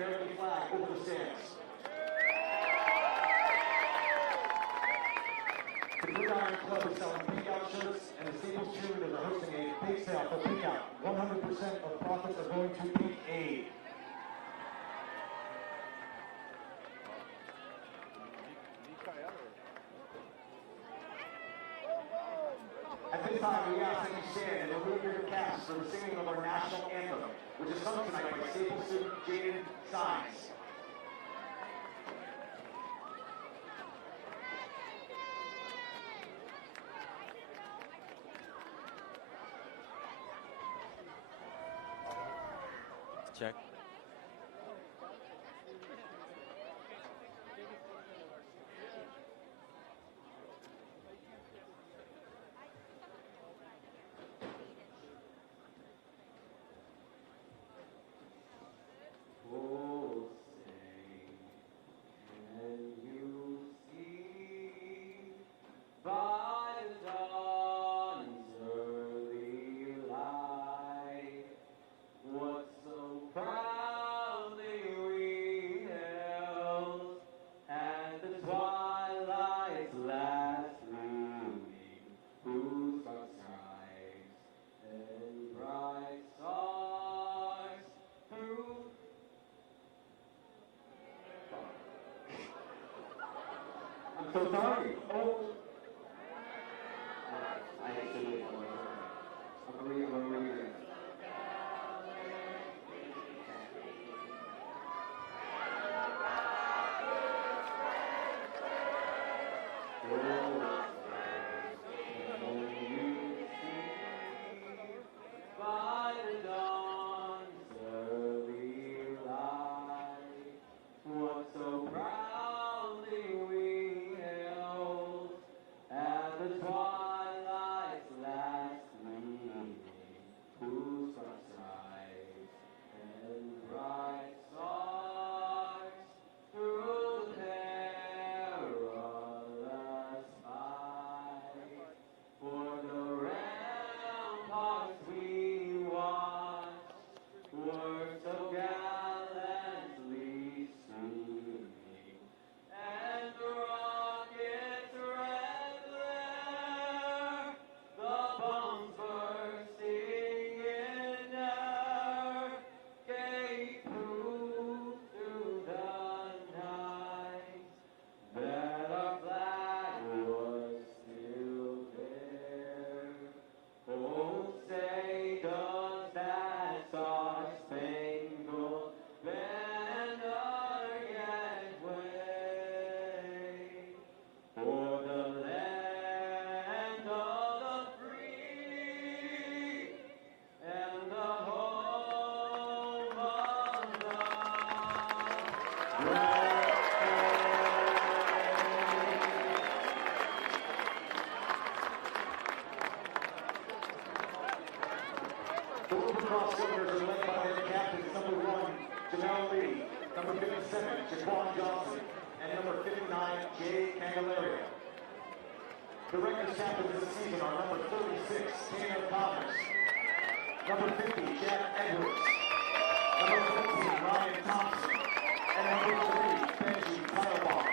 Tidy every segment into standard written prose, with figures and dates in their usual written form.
American flag over the stands. The Pregame Club is selling pink-out shirts, and the Staples Cheerleaders are hosting a big sale for pink-out. 100% of profits are going to Pink Aid. At this time, we ask that you stand and remove your caps for the singing of our national anthem, which is sung tonight by Staples student Jaden Sines. Check. I'm so sorry. Oh. I actually didn't know I'm going to read it. The Wilbur Crossovers are led by their captains, number 1, Janelle Lee, number 57, Jaquan Johnson, and number 59, Jay Candelaria. The Rangers captains this season are number 36, Tanner Thomas, number 50, Jack Edwards, number 14, Ryan Thompson, and number 3, Benji Teitelbaum.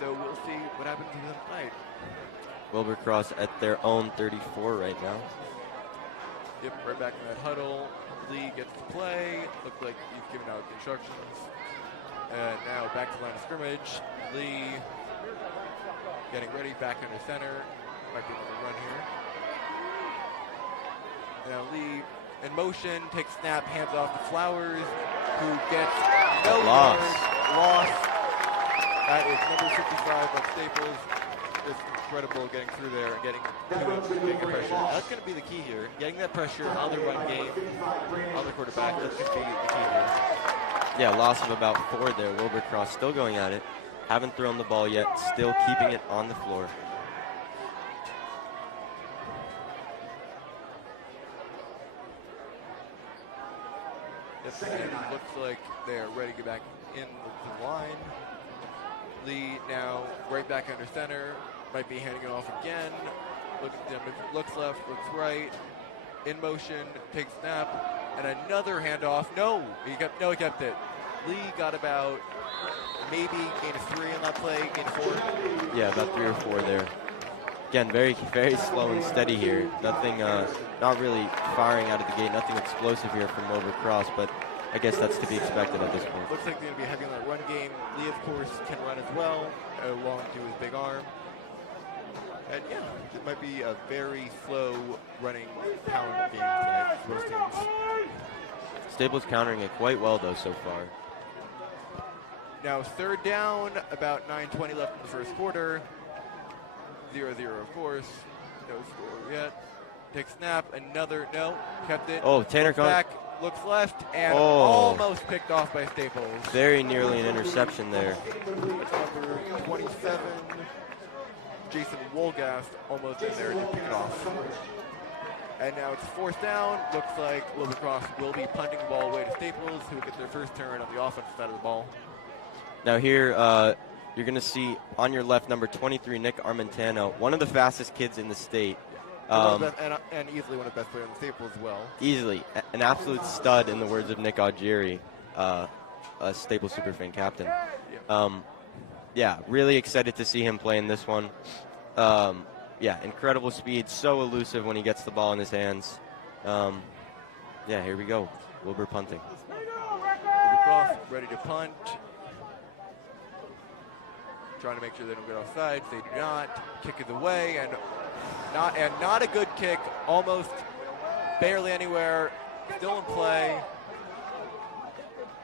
So we'll see what happens in the night. Wilbur Cross at their own 34 right now. Yep, right back in that huddle. Lee gets to play. Looks like he's giving out instructions. And now back to the line of scrimmage. Lee getting ready back under center. Might be another run here. Now Lee in motion, takes snap, hands off to Flowers, who gets no loss. Loss. That is number 55 on Staples. It's incredible getting through there and getting pressure. That's going to be the key here. Getting that pressure on the run game, on the quarterback, that's going to be the key here. Yeah, loss of about 4 there. Wilbur Cross still going at it. Haven't thrown the ball yet, still keeping it on the floor. It looks like they're ready to get back in the line. Lee now right back under center. Might be handing it off again. Looks left, looks right. In motion, takes snap, and another handoff. No, he kept it. Lee got about maybe gain of 3 on that play, gain of 4. Yeah, about 3 or 4 there. Again, very, very slow and steady here. Nothing, not really firing out of the gate. Nothing explosive here from Wilbur Cross, but I guess that's to be expected at this point. Looks like they're going to be heavy on that run game. Lee, of course, can run as well, along to his big arm. And yeah, it might be a very slow running pound game tonight for both teams. Staples countering it quite well, though, so far. Now, third down, about 9:20 left in the first quarter. 0-0, of course. No score yet. Takes snap. Another, no. Kept it. Oh, Tanner looks back, looks left, and almost picked off by Staples. Very nearly an interception there. That's number 27. Jason Wolgast almost in there to pick it off. And now it's fourth down. Looks like Wilbur Cross will be punting the ball away to Staples, who will get their first turn on the offensive side of the ball. Now here, you're going to see on your left, number 23, Nick Armentano, one of the fastest kids in the state. And easily one of the best players on the Staples as well. Easily. An absolute stud, in the words of Nick Augeri, a Staples Superfan captain. Yeah, really excited to see him play in this one. Yeah, incredible speed, so elusive when he gets the ball in his hands. Yeah, here we go. Wilbur punting. Wilbur Cross ready to punt. Trying to make sure they don't get offside. They do not. Kick is away, and not a good kick. Almost barely anywhere. Still in play.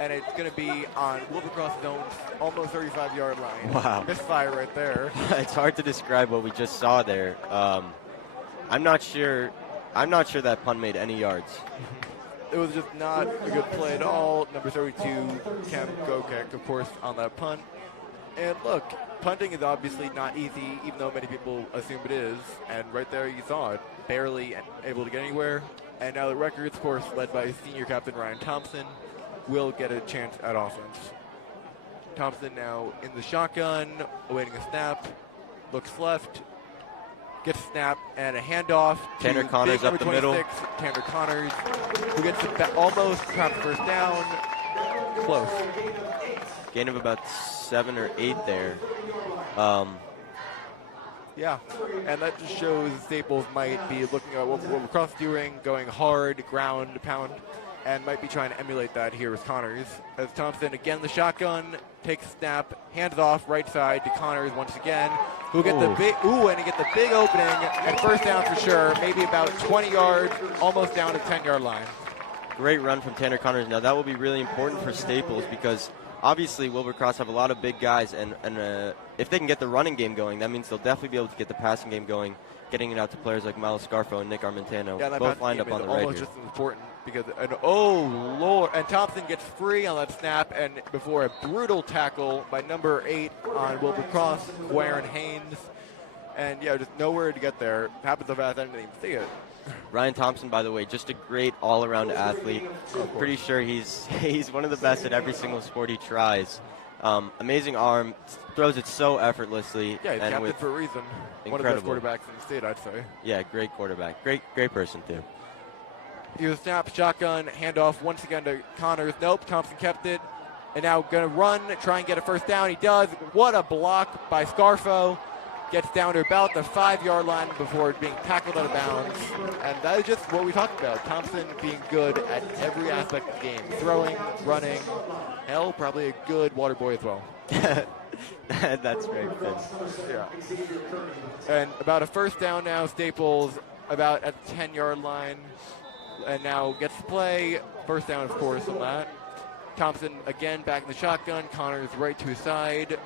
And it's going to be on Wilbur Cross's own almost 35-yard line. Wow. Misfire right there. It's hard to describe what we just saw there. I'm not sure that punt made any yards. It was just not a good play at all. Number 32, Cam Gokek, of course, on that punt. And look, punting is obviously not easy, even though many people assume it is. And right there you saw it, barely able to get anywhere. And now the Records, of course, led by senior captain Ryan Thompson, will get a chance at offense. Thompson now in the shotgun, awaiting a snap, looks left, gets a snap, and a handoff Tanner to Connors up the middle. Tanner Connors, who gets almost perhaps first down, close. Gain of about 7 or 8 there. Yeah, and that just shows Staples might be looking at what Wilbur Cross is doing, going hard, ground, pound, and might be trying to emulate that here with Connors. As Thompson, again, the shotgun, takes snap, hands off right side to Connors once again, who get the big, and he gets the big opening, and first down for sure, maybe about 20 yards, almost down to 10-yard line. Great run from Tanner Connors. Now that will be really important for Staples because obviously Wilbur Cross have a lot of big guys, and if they can get the running game going, that means they'll definitely be able to get the passing game going, getting it out to players like Miles Scarfo and Nick Armentano, both lined up on the right here. Almost just as important because, oh Lord, and Thompson gets free on that snap, and before a brutal tackle by number 8 on Wilbur Cross, Warren Haynes, and yeah, just nowhere to get there. Happens so fast I didn't even see it. Ryan Thompson, by the way, just a great all-around athlete. Pretty sure he's one of the best at every single sport he tries. Amazing arm, throws it so effortlessly. Yeah, he's captain for a reason. Incredible. One of the best quarterbacks in the state, I'd say. Yeah, great quarterback. Great person, too. He was snap, shotgun, handoff once again to Connors. Nope, Thompson kept it. And now going to run, try and get a first down. He does. What a block by Scarfo. Gets down to about the 5-yard line before being tackled out of bounds. And that is just what we talked about. Thompson being good at every aspect of the game. Throwing, running, hell, probably a good water boy as well. That's great, Finn. Yeah. And about a first down now. Staples about at the 10-yard line. And now gets to play. First down, of course, on that. Thompson again back in the shotgun. Connors right to his side.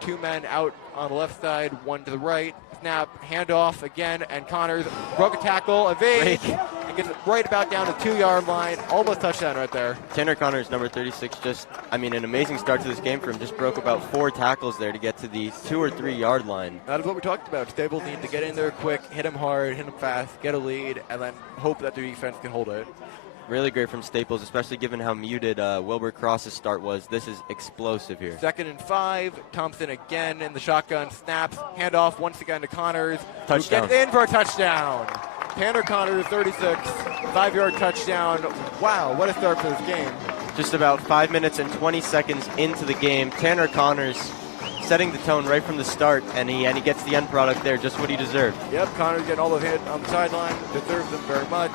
2 men out on the left side, 1 to the right. Snap, handoff again, and Connors broke a tackle, evades, and gets it right about down the 2-yard line. Almost touchdown right there. Tanner Connors, number 36, an amazing start to this game for him. Just broke about 4 tackles there to get to the 2 or 3 yard line. That is what we talked about. Staples need to get in there quick, hit him hard, hit him fast, get a lead, and then hope that the defense can hold it. Really great from Staples, especially given how muted Wilbur Cross's start was. This is explosive here. 2nd and 5. Thompson again in the shotgun. Snaps. Handoff once again to Connors. Touchdown. Who gets in for a touchdown. Tanner Connors, 36. 5-yard touchdown. Wow, what a start for this game. Just about 5 minutes and 20 seconds into the game. Tanner Connors setting the tone right from the start, and he gets the end product there, just what he deserved. Yep, Connors getting all the hit on the sideline. Deserves them very much.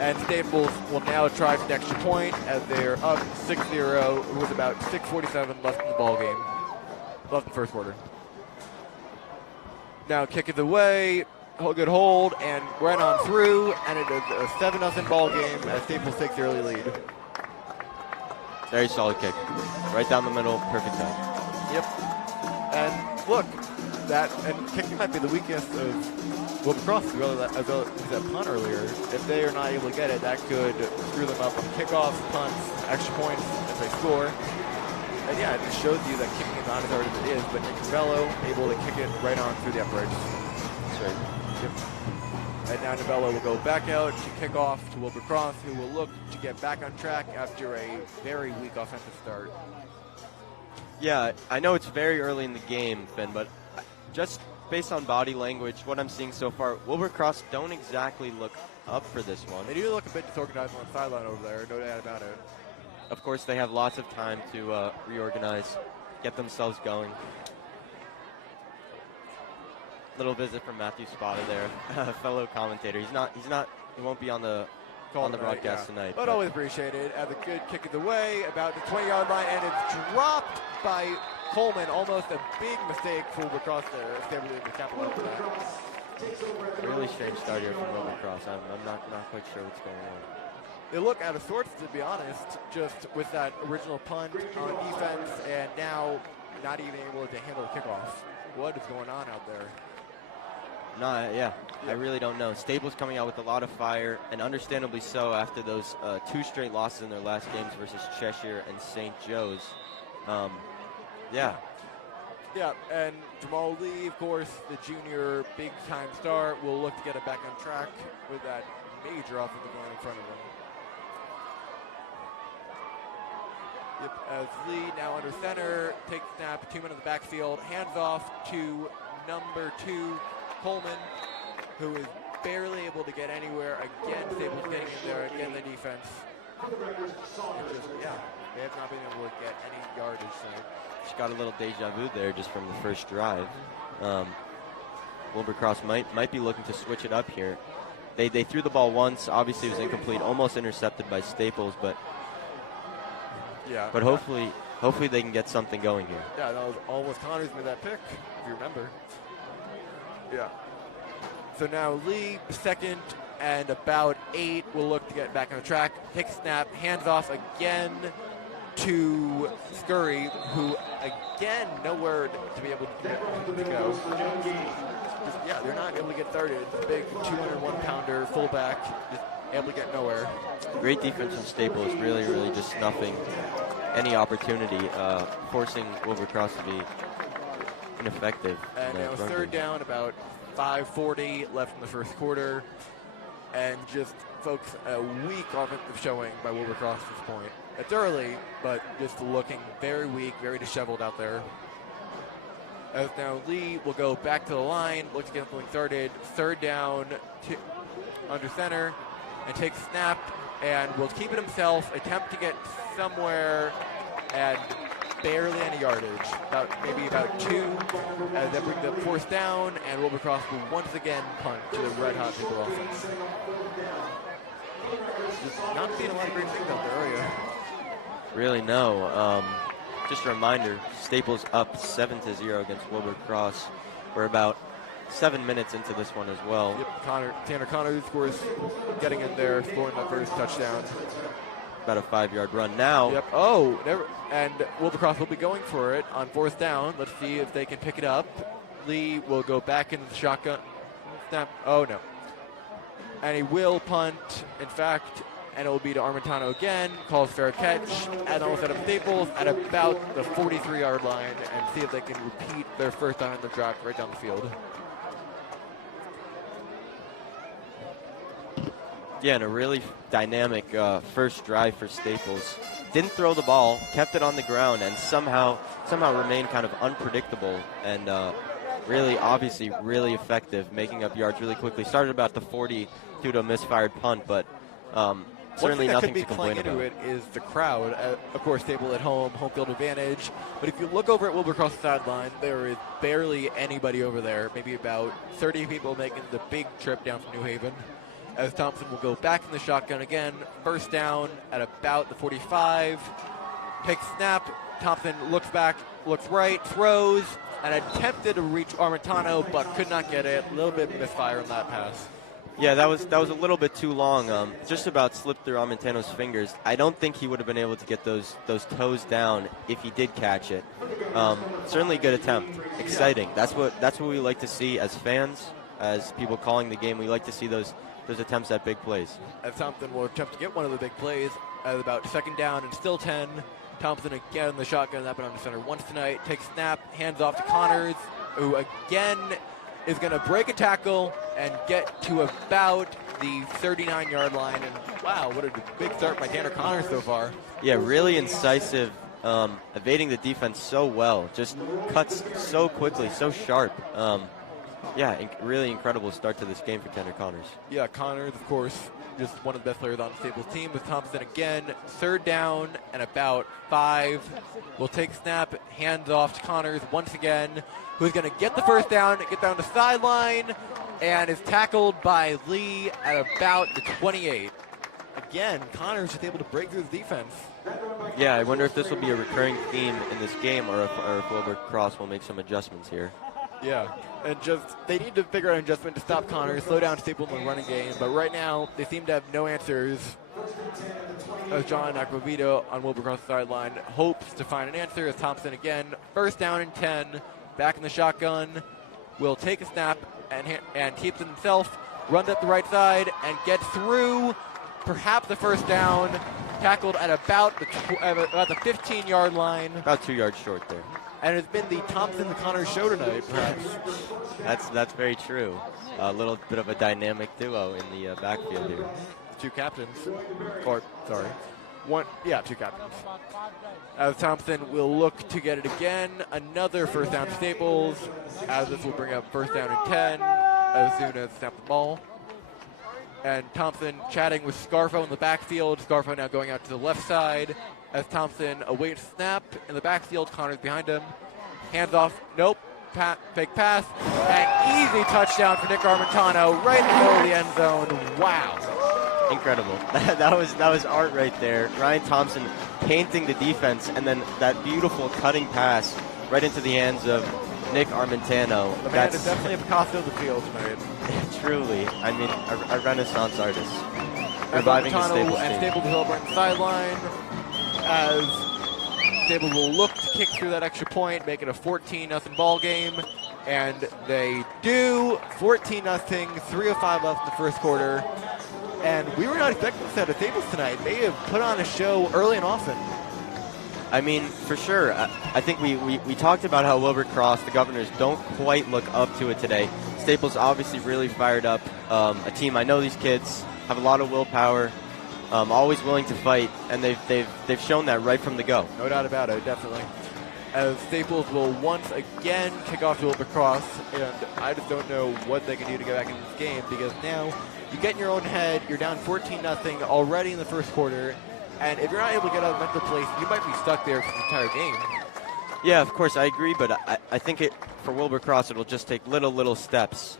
And Staples will now try for the extra point as they're up 6-0 with about 6:47 left in the ball game. Left in the first quarter. Now kick it away, good hold, and right on through, and it is a 7-0 ball game as Staples takes the early lead. Very solid kick. Right down the middle, perfect time. Yep. And look, kicking might be the weakest of Wilbur Cross, as well as that punt earlier. If they are not able to get it, that could screw them up on kickoffs, punts, extra points if they score. And yeah, it just shows you that kicking is not as hard as it is, but Nick Novello able to kick it right on through the uprights. That's right. Yep. And now Novello will go back out to kick off to Wilbur Cross, who will look to get back on track after a very weak offensive start. Yeah, I know it's very early in the game, Finn, but just based on body language, what I'm seeing so far, Wilbur Cross don't exactly look up for this one. They do look a bit disorganized on the sideline over there, no doubt about it. Of course, they have lots of time to reorganize, get themselves going. Little visit from Matthew Spada there, fellow commentator. He won't be on the broadcast tonight. But always appreciated. As a good kick of the way, about the 20-yard line, and it's dropped by Coleman. Almost a big mistake for Wilbur Cross there. Stable to capitalize on that. Really strange start here from Wilbur Cross. I'm not quite sure what's going on. They look out of sorts, to be honest, just with that original punt on defense, and now not even able to handle the kickoff. What is going on out there? I really don't know. Staples coming out with a lot of fire, and understandably so after those 2 straight losses in their last games versus Cheshire and St. Joe's. Yeah, and Jamal Lee, of course, the junior big-time star, will look to get it back on track with that major offensive line in front of him. Yep, as Lee now under center, takes snap, 2 men in the backfield, hands off to number 2, Coleman, who is barely able to get anywhere. Again, Staples getting in there, again the defense. They have not been able to get any yardage tonight. Just got a little deja vu there just from the first drive. Wilbur Cross might be looking to switch it up here. They threw the ball once, obviously it was incomplete, almost intercepted by Staples, but hopefully they can get something going here. Yeah, that was almost Connors made that pick, if you remember. Yeah. So now Lee, 2nd and about 8, will look to get back on the track. Takes snap, hands off again to Scurry, who again nowhere to be able to go. They're not able to get started. Big 201-pounder fullback, just able to get nowhere. Great defense from Staples, really just snuffing any opportunity, forcing Wilbur Cross to be ineffective. And now 3rd down, about 5:40 left in the first quarter, and just, folks, a weak offensive showing by Wilbur Cross at this point. It's early, but just looking very weak, very disheveled out there. As now Lee will go back to the line, looks to get something started. 3rd down under center, and takes snap, and will keep it himself, attempt to get somewhere and barely any yardage. Maybe about 2. As they bring the 4th down, and Wilbur Cross will once again punt to the red-hot Staples offense. Just not seeing a lot of great things out there, are you? Really, no. Just a reminder, Staples up 7-0 against Wilbur Cross. We're about 7 minutes into this one as well. Yep, Tanner Connors, of course, getting in there, scoring that first touchdown. About a 5-yard run now. Yep. Oh, never. And Wilbur Cross will be going for it on 4th down. Let's see if they can pick it up. Lee will go back into the shotgun. Snap. Oh, no. And he will punt, in fact, and it will be to Armentano again. Calls fair catch. And almost set up Staples at about the 43-yard line and see if they can repeat their first down on the drive right down the field. Yeah, and a really dynamic first drive for Staples. Didn't throw the ball, kept it on the ground, and somehow remained kind of unpredictable and really, obviously, really effective, making up yards really quickly. Started about the 40 due to a misfired punt, but certainly nothing to complain about. One thing that could be playing into it is the crowd. Of course, Staples at home field advantage. But if you look over at Wilbur Cross sideline, there is barely anybody over there. Maybe about 30 people making the big trip down from New Haven. As Thompson will go back in the shotgun again. First down at about the 45. Takes snap. Thompson looks back, looks right, throws, and attempted to reach Armentano, but could not get it. A little bit misfire on that pass. Yeah, that was a little bit too long. Just about slipped through Armentano's fingers. I don't think he would have been able to get those toes down if he did catch it. Certainly a good attempt. Exciting. That's what we like to see as fans, as people calling the game. We like to see those attempts at big plays. As Thompson will attempt to get one of the big plays at about 2nd down and still 10. Thompson again in the shotgun, that been on the center once tonight. Takes snap, hands off to Connors, who again is going to break a tackle and get to about the 39-yard line. And wow, what a big start by Tanner Connors so far. Yeah, really incisive, evading the defense so well. Just cuts so quickly, so sharp. Yeah, really incredible start to this game for Tanner Connors. Yeah, Connors, of course, just one of the best players on the Staples team. With Thompson again, 3rd down and about 5. Will take snap, hands off to Connors once again, who's going to get the first down, get down the sideline, and is tackled by Lee at about the 28. Again, Connors is able to break through the defense. Yeah, I wonder if this will be a recurring theme in this game, or if Wilbur Cross will make some adjustments here. Yeah, and they need to figure out an adjustment to stop Connors, slow down Staples in the running game, but right now they seem to have no answers. As John Aquavito on Wilbur Cross' sideline hopes to find an answer as Thompson again, 1st down and 10, back in the shotgun, will take a snap and keeps it himself, runs up the right side and gets through perhaps the first down, tackled at about the 15-yard line. About 2 yards short there. And it's been the Thompson-Connors show tonight, perhaps. That's very true. A little bit of a dynamic duo in the backfield here. 2 captains. Or, sorry. Two captains. As Thompson will look to get it again. Another first down to Staples. As this will bring up 1st down and 10 as soon as snap the ball. And Thompson chatting with Scarfo in the backfield. Scarfo now going out to the left side. As Thompson awaits snap in the backfield, Connors behind him. Hands off, nope, fake pass, and easy touchdown for Nick Armentano right in the middle of the end zone. Wow. Incredible. That was art right there. Ryan Thompson painting the defense, and then that beautiful cutting pass right into the hands of Nick Armentano. The man is definitely a Picasso of the field tonight. Truly. I mean, a Renaissance artist. Reviving the Staples team. And Staples will right on the sideline. As Staples will look to kick through that extra point, make it a 14-0 ball game, and they do. 14-0, 3:05 left in the first quarter, and we were not expecting this out of Staples tonight. They have put on a show early and often. I mean, for sure. I think we talked about how Wilbur Cross, the Governors, don't quite look up to it today. Staples obviously really fired up. A team, I know these kids have a lot of willpower. Always willing to fight, and they've shown that right from the go. No doubt about it, definitely. As Staples will once again kick off to Wilbur Cross, and I just don't know what they can do to get back into this game, because now you get in your own head, you're down 14-0 already in the first quarter, And if you're not able to get out of the mental place, you might be stuck there for the entire game. Yeah, of course, I agree, but I think for Wilbur Cross, it'll just take little steps,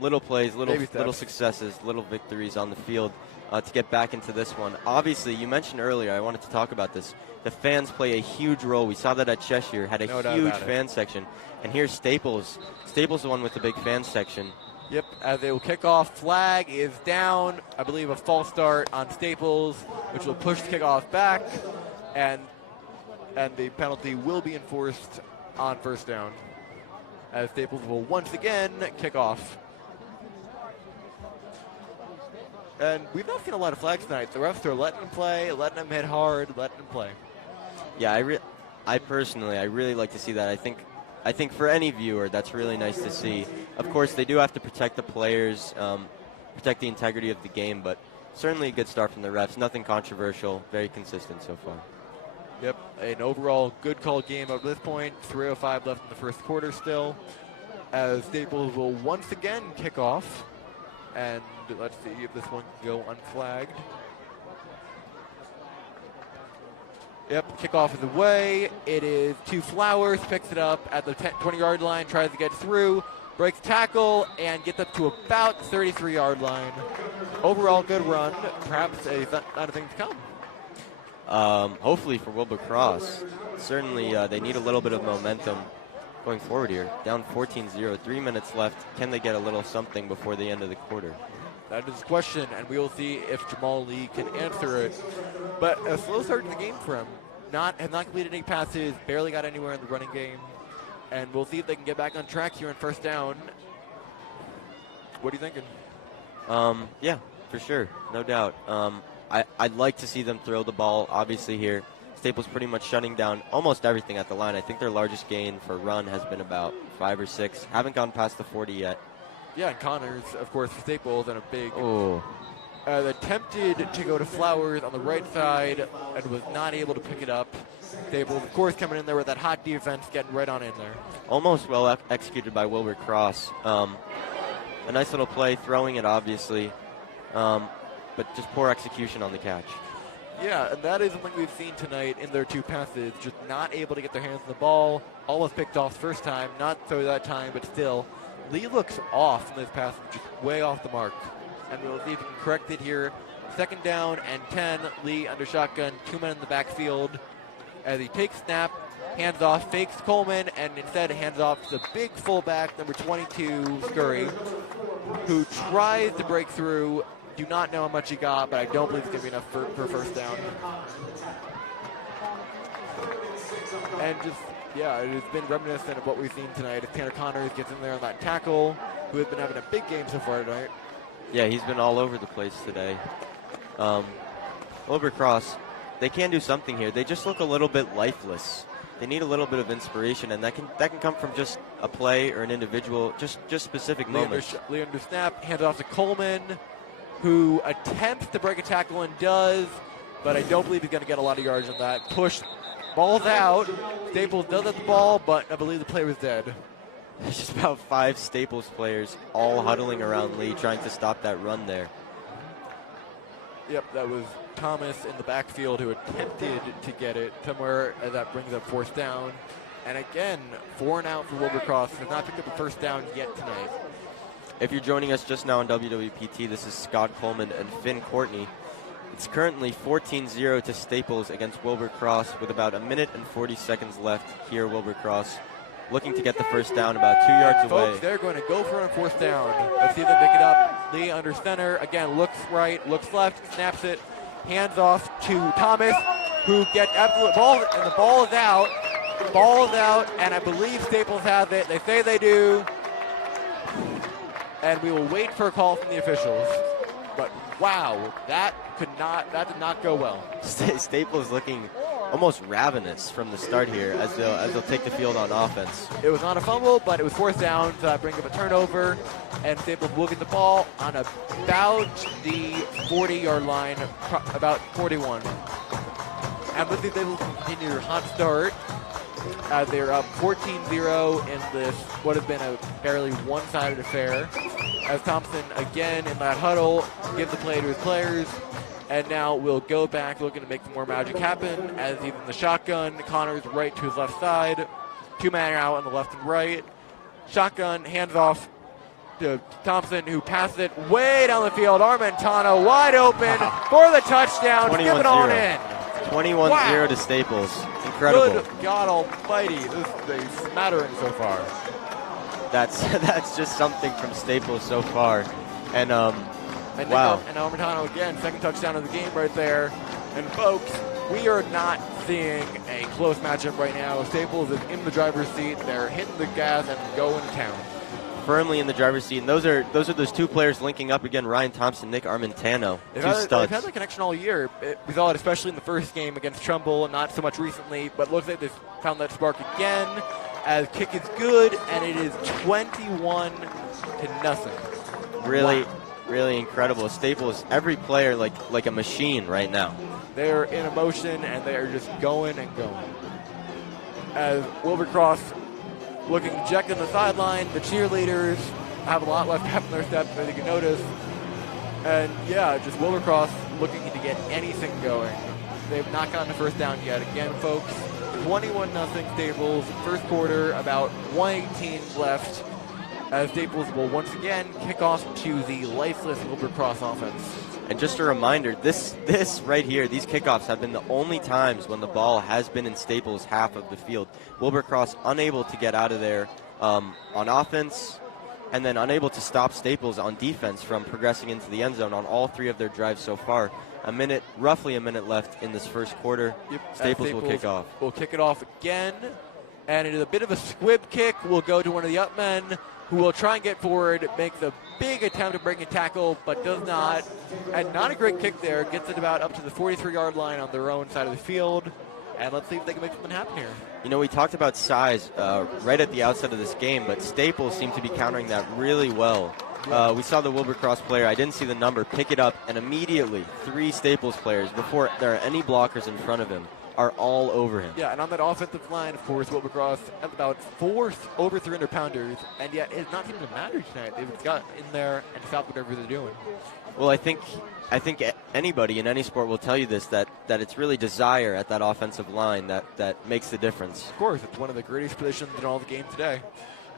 little plays, little successes, little victories on the field to get back into this one. Obviously, you mentioned earlier, I wanted to talk about this, the fans play a huge role. We saw that at Cheshire, had a huge fan section. And here's Staples. Staples the one with the big fan section. Yep, as they will kick off, flag is down. I believe a false start on Staples, which will push the kickoff back, and the penalty will be enforced on first down, as Staples will once again kick off. And we've not seen a lot of flags tonight. The refs are letting them play, letting them hit hard, letting them play. Yeah, I personally really like to see that. I think for any viewer, that's really nice to see. Of course, they do have to protect the players, protect the integrity of the game, but certainly a good start from the refs. Nothing controversial, very consistent so far. Yep, an overall good called game up to this point. 3:05 left in the first quarter still, as Staples will once again kick off. And let's see if this one can go unflagged. Yep, kickoff is away. It is to Flowers, picks it up at the 20-yard line, tries to get through, breaks tackle, and gets up to about the 33-yard line. Overall, good run. Perhaps a sign of things to come. Hopefully for Wilbur Cross. Certainly they need a little bit of momentum going forward here. Down 14-0, 3 minutes left. Can they get a little something before the end of the quarter? That is the question, and we will see if Jamal Lee can answer it. But a slow start to the game for him. Have not completed any passes, barely got anywhere in the running game. And we'll see if they can get back on track here on first down. What are you thinking? Yeah, for sure, no doubt. I'd like to see them throw the ball, obviously, here. Staples pretty much shutting down almost everything at the line. I think their largest gain for run has been about 5 or 6. Haven't gone past the 40 yet. Yeah, and Connors, of course, for Staples, and a big... Oh. Attempted to go to Flowers on the right side and was not able to pick it up. Staples, of course, coming in there with that hot defense, getting right on in there. Almost well executed by Wilbur Cross. A nice little play, throwing it, obviously. But just poor execution on the catch. Yeah, and that is something we've seen tonight in their two passes. Just not able to get their hands on the ball. Almost picked off the first time. Not so that time, but still. Lee looks off in this pass, just way off the mark. And we'll see if he can correct it here. Second down and 10. Lee under shotgun. 2 men in the backfield. As he takes snap, hands off, fakes Coleman, and instead hands off to the big fullback, number 22, Scurry, who tries to break through. Do not know how much he got, but I don't believe it's going to be enough for first down. And just, yeah, it has been reminiscent of what we've seen tonight. As Tanner Connors gets in there on that tackle, who has been having a big game so far tonight. Yeah, he's been all over the place today. Wilbur Cross, they can do something here. They just look a little bit lifeless. They need a little bit of inspiration, and that can come from just a play or an individual, just specific moments. Lee under snap, hands off to Coleman, who attempts to break a tackle and does, but I don't believe he's going to get a lot of yards on that. Push, ball's out. Staples does have the ball, but I believe the play was dead. There's just about 5 Staples players all huddling around Lee, trying to stop that run there. Yep, that was Thomas in the backfield who attempted to get it somewhere, as that brings up fourth down. And again, 4 and out for Wilbur Cross. Has not picked up a first down yet tonight. If you're joining us just now on WWPT, this is Scott Coleman and Finn Courtney. It's currently 14-0 to Staples against Wilbur Cross with about 1 minute and 40 seconds left here. Wilbur Cross looking to get the first down about 2 yards away. Folks, they're going to go for it on fourth down. Let's see if they pick it up. Lee under center. Again, looks right, looks left, snaps it. Hands off to Thomas, who gets absolute ball, and the ball is out. Ball is out, and I believe Staples has it. They say they do. And we will wait for a call from the officials. But wow, that did not go well. Staples looking almost ravenous from the start here as they'll take the field on offense. It was not a fumble, but it was fourth down to bring up a turnover, and Staples will get the ball on about the 40-yard line, about 41. And let's see if they will continue their hot start. They're up 14-0 in this, what has been a fairly one-sided affair. As Thompson, again, in that huddle, gives the play to his players. And now we'll go back looking to make some more magic happen as he's in the shotgun. Connor's right to his left side. 2-man out on the left and right. Shotgun, hands off to Thompson, who passes it way down the field. Armentano wide open for the touchdown. Skip it on in. 21-0 to Staples. Incredible. Good God almighty. This is a smattering so far. That's just something from Staples so far. And wow. And Armentano again, second touchdown of the game right there. And folks, we are not seeing a close matchup right now. Staples is in the driver's seat. They're hitting the gas and going to town. Firmly in the driver's seat, and those are those two players linking up again. Ryan Thompson, Nick Armentano, two studs. They've had the connection all year. We saw it especially in the first game against Trumbull, not so much recently, but looks like they've found that spark again. As kick is good, and it is 21-0. Really, really incredible. Staples, every player like a machine right now. They're in emotion, and they are just going and going. As Wilbur Cross looking dejected on the sideline, the cheerleaders have a lot left to happen in their steps, as you can notice. And yeah, just Wilbur Cross looking to get anything going. They've not gotten the first down yet. Again, folks, 21-0 Staples. First quarter, about 1:18 left. As Staples will once again kick off to the lifeless Wilbur Cross offense. And just a reminder, this right here, these kickoffs have been the only times when the ball has been in Staples' half of the field. Wilbur Cross unable to get out of there on offense, and then unable to stop Staples on defense from progressing into the end zone on all three of their drives so far. Roughly a minute left in this first quarter. Yep. Staples will kick off. We'll kick it off again, and it is a bit of a squib kick. We'll go to one of the up men, who will try and get forward, makes a big attempt to break a tackle, but does not. And not a great kick there. Gets it about up to the 43-yard line on their own side of the field. And let's see if they can make something happen here. You know, we talked about size right at the outset of this game, but Staples seemed to be countering that really well. We saw the Wilbur Cross player, I didn't see the number, pick it up, and immediately 3 Staples players, before there are any blockers in front of him, are all over him. Yeah, and on that offensive line, of course, Wilbur Cross has about 4 over 300-pounders, and yet it's not seeming to matter tonight. They've got in there and stopped whatever they're doing. Well, I think anybody in any sport will tell you this, that it's really desire at that offensive line that makes the difference. Of course, it's one of the greatest positions in all the game today.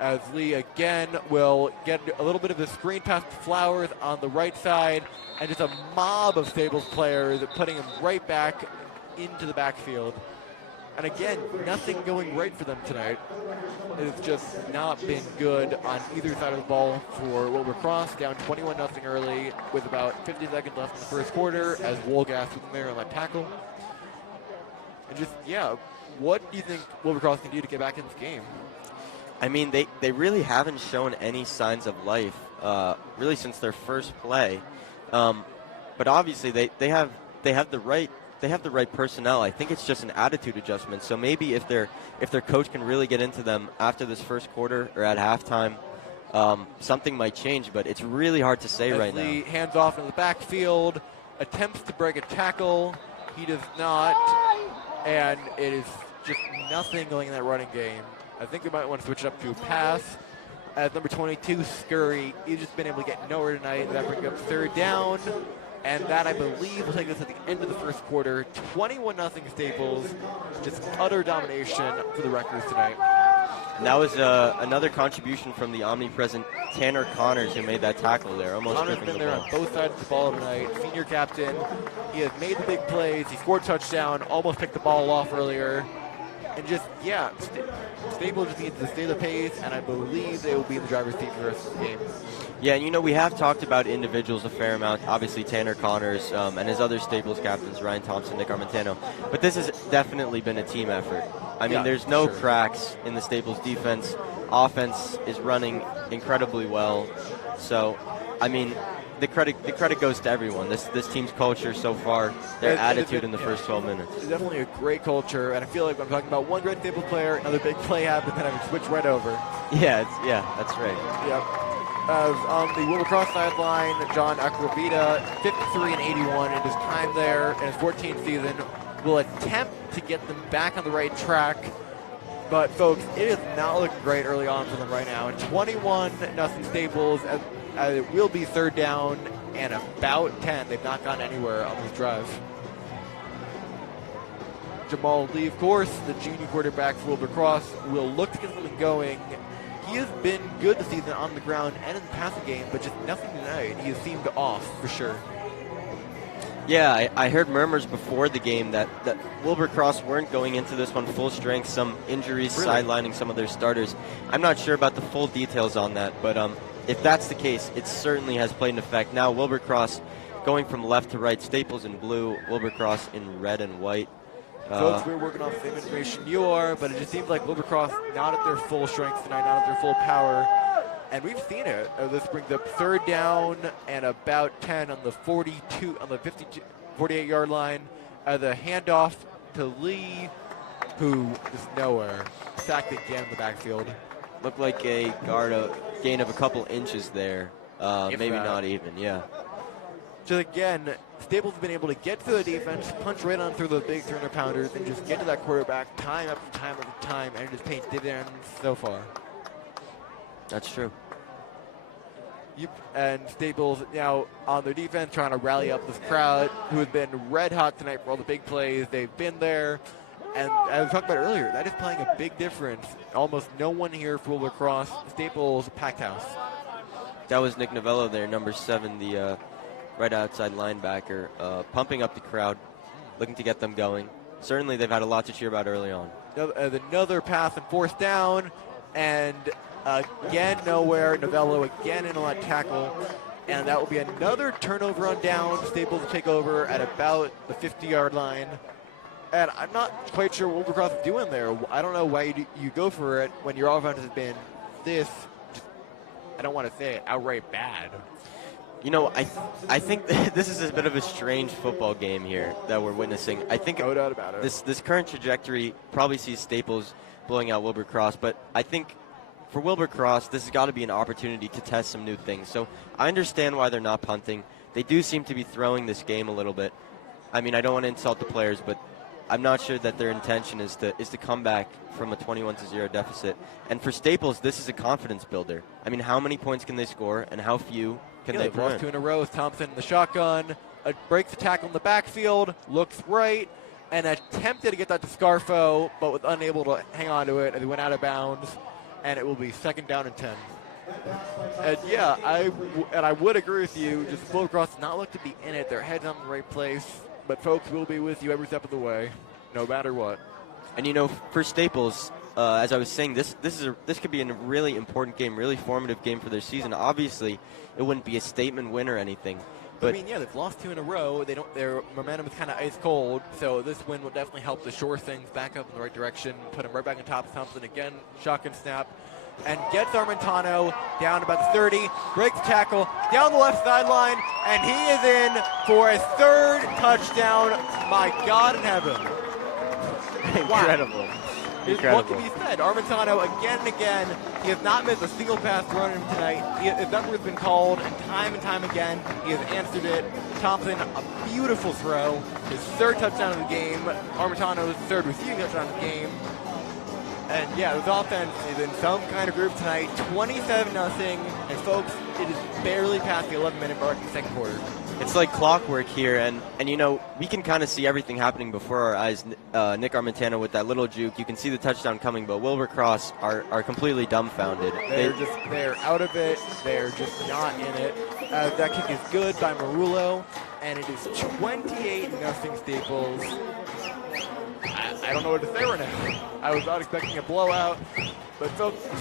As Lee again will get a little bit of a screen pass to Flowers on the right side, and just a mob of Staples players putting him right back into the backfield. And again, nothing going right for them tonight. It's just not been good on either side of the ball for Wilbur Cross, down 21-0 early with about 50 seconds left in the first quarter as Wolgass was in there on that tackle. And just, yeah, what do you think Wilbur Cross can do to get back in this game? I mean, they really haven't shown any signs of life, really since their first play. But obviously they have the right personnel. I think it's just an attitude adjustment. So maybe if their coach can really get into them after this first quarter or at halftime, something might change. But it's really hard to say right now. Lee hands off in the backfield, attempts to break a tackle. He does not, and it is just nothing going in that running game. I think we might want to switch it up to a pass. As number 22, Scurry, he's just been able to get nowhere tonight. That brings up third down. And that, I believe, will take us at the end of the first quarter. 21-0 Staples. Just utter domination for the Wreckers tonight. And that was another contribution from the omnipresent Tanner Connors, who made that tackle there, almost Connors tripping been the there ball. on both sides of the ball tonight. Senior captain. He has made the big plays. He scored a touchdown, almost picked the ball off earlier. And just, yeah, Staples just needs to stay the pace, and I believe they will be in the driver's seat for the rest of the game. Yeah, and you know, we have talked about individuals a fair amount, obviously Tanner Connors and his other Staples captains, Ryan Thompson, Nick Armentano. But this has definitely been a team effort. I mean, there's no cracks in the Staples defense. Offense is running incredibly well. So, I mean, the credit goes to everyone. This team's culture so far, their attitude in the first 12 minutes. It's definitely a great culture, and I feel like when I'm talking about one great Staples player, another big play happens, and I can switch right over. Yeah, that's right. Yep. On the Wilbur Cross sideline, John Acrovita, 53-81 in his time there in his 14th season, will attempt to get them back on the right track. But, folks, it is not looking great early on for them right now. 21-0 Staples. It will be 3rd down and about 10. They've not gone anywhere on this drive. Jamal Lee, of course, the junior quarterback for Wilbur Cross, will look to get something going. He has been good this season on the ground and in the passing game, but just nothing tonight. He has seemed off for sure. Yeah, I heard murmurs before the game that Wilbur Cross weren't going into this one full strength, some injuries sidelining some of their starters. I'm not sure about the full details on that, but if that's the case, it certainly has played an effect. Now Wilbur Cross going from left to right, Staples in blue, Wilbur Cross in red and white. Folks, we're working off the same information you are, but it just seems like Wilbur Cross not at their full strength tonight, not at their full power. And we've seen it. This brings up 3rd down and about 10 on the 48-yard line. The handoff to Lee, who is nowhere. Sacked again in the backfield. Looked like a gain of a couple inches there. Maybe not even, yeah. Just again, Staples has been able to get to the defense, punch right on through those big 300-pounders, and just get to that quarterback time after time after time, and it just pays dividends so far. That's true. And Staples now on their defense trying to rally up this crowd who has been red hot tonight for all the big plays. They've been there. And as we talked about earlier, that is playing a big difference. Almost no one here for Wilbur Cross. Staples, packed house. That was Nick Novello there, number 7, the right outside linebacker, pumping up the crowd, looking to get them going. Certainly they've had a lot to cheer about early on. Another pass and 4th down. And again, nowhere. Novello again in a lot tackle. And that will be another turnover on down. Staples will take over at about the 50-yard line. And I'm not quite sure what Wilbur Cross is doing there. I don't know why you go for it when your offense has been this, I don't want to say it, outright bad. You know, I think this is a bit of a strange football game here that we're witnessing. I think no doubt about it. This current trajectory probably sees Staples blowing out Wilbur Cross, but I think for Wilbur Cross, this has got to be an opportunity to test some new things. So I understand why they're not punting. They do seem to be throwing this game a little bit. I mean, I don't want to insult the players, but I'm not sure that their intention is to come back from a 21-0 deficit. And for Staples, this is a confidence builder. I mean, how many points can they score, and how few can they prevent? Lost 2 in a row with Thompson in the shotgun. Breaks the tackle in the backfield, looks right, and attempted to get that to Scarfo, but was unable to hang on to it as he went out of bounds. And it will be 2nd down and 10. And yeah, I would agree with you. Just Wilbur Cross does not look to be in it. Their head's on the right place. But folks, we'll be with you every step of the way, no matter what. And you know, for Staples, as I was saying, this could be a really important game, really formative game for their season. Obviously, it wouldn't be a statement win or anything. But I mean, yeah, they've lost 2 in a row. Their momentum is kind of ice cold. So this win will definitely help to shore things back up in the right direction. Put them right back on top of Thompson again. Shotgun snap. And gets Armentano down about the 30. Breaks the tackle down the left sideline. And he is in for his 3rd touchdown. My God in heaven. Incredible. Wow. Incredible. What can be said? Armentano again and again. He has not missed a single pass thrown at him tonight. His number has been called, and time again, he has answered it. Thompson, a beautiful throw. His 3rd touchdown of the game. Armentano's 3rd receiving touchdown of the game. And yeah, this offense is in some kind of groove tonight. 27-0. And folks, it is barely past the 11-minute mark in the 2nd quarter. It's like clockwork here, and you know, we can kind of see everything happening before our eyes. Nick Armentano with that little juke, you can see the touchdown coming, but Wilbur Cross are completely dumbfounded. They're out of it. They're just not in it. That kick is good by Marullo, and it is 28-0 Staples. I don't know what to say right now. I was not expecting a blowout, but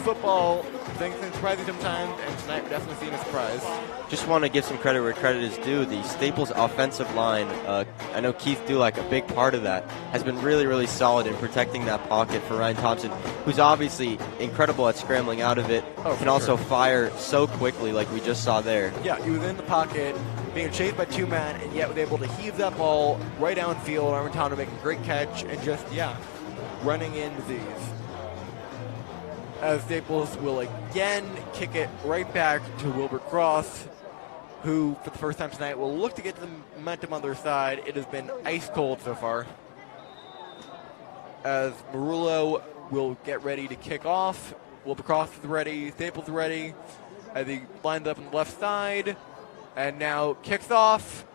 football, things can surprise you sometimes, and tonight we're definitely seeing a surprise. Just want to give some credit where credit is due. The Staples offensive line, I know Keith Dulac, a big part of that, has been really, really solid in protecting that pocket for Ryan Thompson, who's obviously incredible at scrambling out of it, can also fire so quickly like we just saw there. Yeah, he was in the pocket, being chased by 2 men, and yet was able to heave that ball right downfield. Armentano making a great catch, and just, running into these. As Staples will again kick it right back to Wilbur Cross, who, for the first time tonight, will look to get the momentum on their side. It has been ice cold so far. As Marullo will get ready to kick off. Wilbur Cross is ready. Staples is ready. as he lines up on the left side, and now kicks off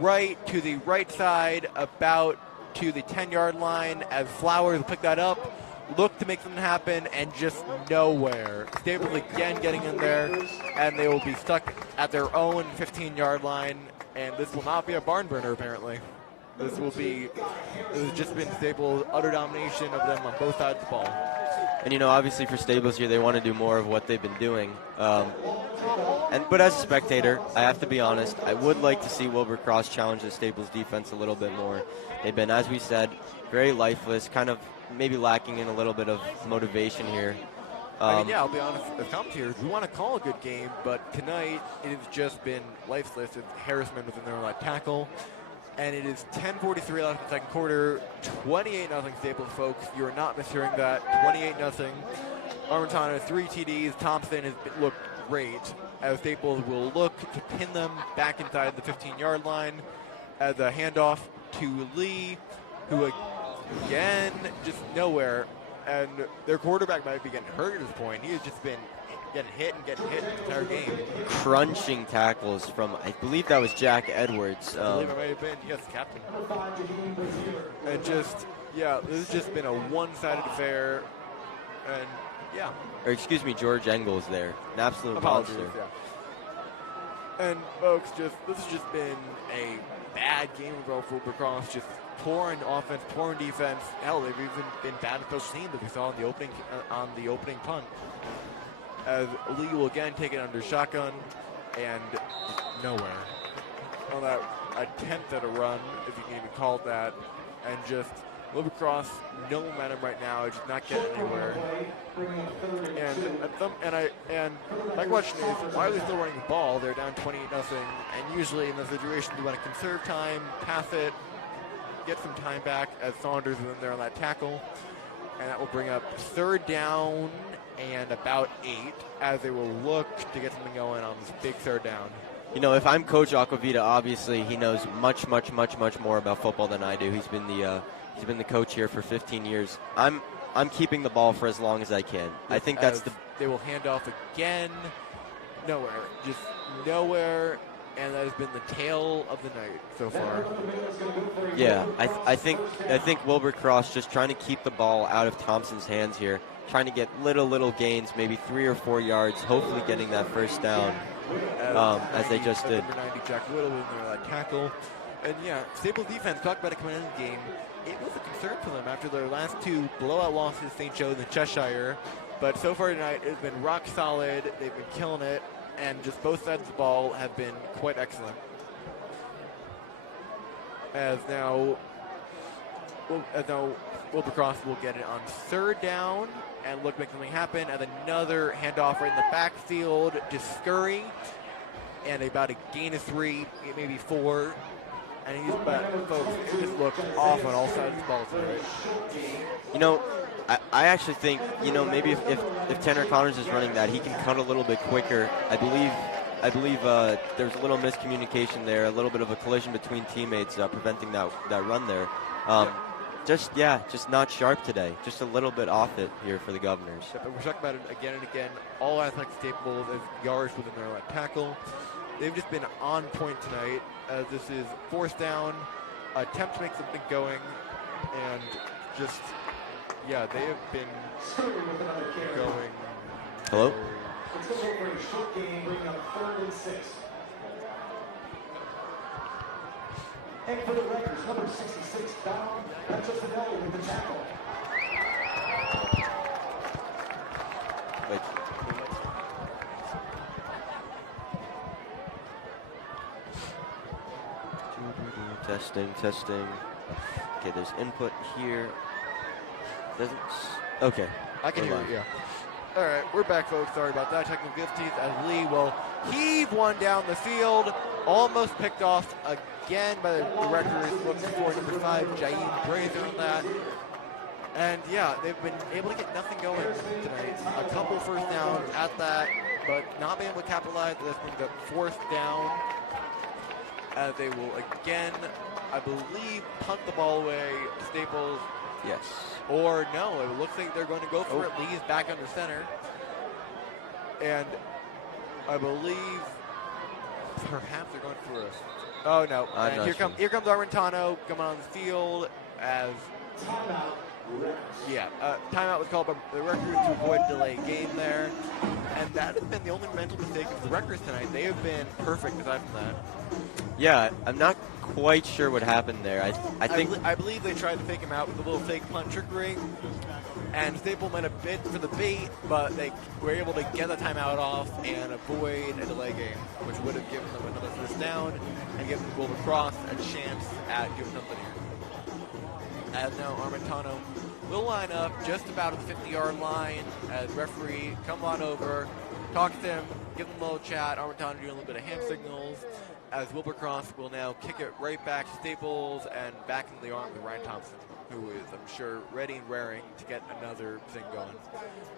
right to the right side, about to the 10-yard line, as Flowers will pick that up, look to make something happen, and just nowhere. Staples again getting in there, and they will be stuck at their own 15-yard line, and this will not be a barn burner, apparently. This has just been Staples' utter domination of them on both sides of the ball. And, obviously for Staples here, they want to do more of what they've been doing. But as a spectator, I have to be honest, I would like to see Wilbur Cross challenge the Staples defense a little bit more. They've been, as we said, very lifeless, kind of maybe lacking in a little bit of motivation here. I'll be honest, as commentators, we want to call a good game, but tonight it has just been lifeless. Harrisman was in there on that tackle. And it is 10:43 left in the second quarter, 28-0 Staples, folks. You are not mishearing that. 28-0. Armentano, 3 TDs. Thompson has looked great, as Staples will look to pin them back inside the 15-yard line as a handoff to Lee, who again just nowhere. And their quarterback might be getting hurt at this point. He has just been getting hit the entire game. Crunching tackles from, I believe that was Jack Edwards. I believe it might have been, yes, captain. And this has just been a one-sided affair. And, yeah. Or excuse me, George Engels there. An absolute monster. Yeah. And, folks, this has just been a bad game of Wilbur Cross. Just poor in offense, poor in defense. Hell, they've even been bad at special teams, as we saw on the opening punt. As Lee will again take it under shotgun, and nowhere. On that attempt at a run, if you can even call it that, and just Wilbur Cross, no momentum right now, just not getting anywhere. And my question is, why are they still running the ball? They're down 28-0, and usually in those situations you want to conserve time, pass it, get some time back, as Saunders is in there on that tackle, and that will bring up third down and about 8, as they will look to get something going on this big third down. If I'm Coach Aquavita, obviously he knows much more about football than I do. He's been the coach here for 15 years. I'm keeping the ball for as long as I can. I think they will hand off again. Nowhere, just nowhere, and that has been the tale of the night so far. Yeah, I think Wilbur Cross just trying to keep the ball out of Thompson's hands here. Trying to get little gains, maybe 3 or 4 yards, hopefully getting that first down, as they just did. Number 90, Jack Whittle in there, that tackle. And yeah, Staples defense, talked about it coming into the game. It was a concern for them after their last 2 blowout losses, St. Joe's and Cheshire. But so far tonight, it's been rock solid. They've been killing it. And just both sides of the ball have been quite excellent. As now Wilbur Cross will get it on third down and look to make something happen. And another handoff right in the backfield to Scurry. And about a gain of 3, maybe 4. And he's back. Folks, it just looked off on all sides of the ball tonight. I actually think, maybe if Tanner Connors is running that, he can cut a little bit quicker. I believe there's a little miscommunication there, a little bit of a collision between teammates preventing that run there. Just not sharp today. Just a little bit off it here for the Governors. But we're talking about it again and again. All athletic Staples, as yards within their left tackle. They've just been on point tonight. This is fourth down, attempt to make something going, and just, they have been going. Hello? Let's go for a short game, bringing up 3rd and 6. And for the Raiders, number 66, down. That's Finelli with the tackle. Wait. Testing. Okay, there's input here. Okay. I can hear you, yeah. All right, we're back, folks. Sorry about that. Technical difficulties as Lee will heave one down the field. Almost picked off again by the directors. Looking for number 5, Jaheim Brazier on that. And, they've been able to get nothing going tonight. A couple first downs at that, but not being able to capitalize. This brings up 4th down. They will again, I believe, punt the ball away. Staples. Yes. Or no, it looks like they're going to go for it. Lee's back under center. And I believe perhaps they're going for a. Oh no! And here comes Armentano coming on the field as. Yeah, timeout was called by the Rutgers to avoid a delayed game there, and that has been the only mental mistake of the Rutgers tonight. They have been perfect aside from that. Yeah, I'm not quite sure what happened there. I believe they tried to fake him out with a little fake punt trickery, and Staple went a bit for the bait, but they were able to get the timeout off and avoid a delay game, which would have given them another first down and given Wilbur Cross a chance at doing something here. As now Armentano will line up just about at the 50-yard line as referee come on over, talk to him, give him a little chat. Armentano doing a little bit of hand signals as Wilbur Cross will now kick it right back to Staples and back into the arm with Ryan Thompson, who is, I'm sure, ready and raring to get another thing going.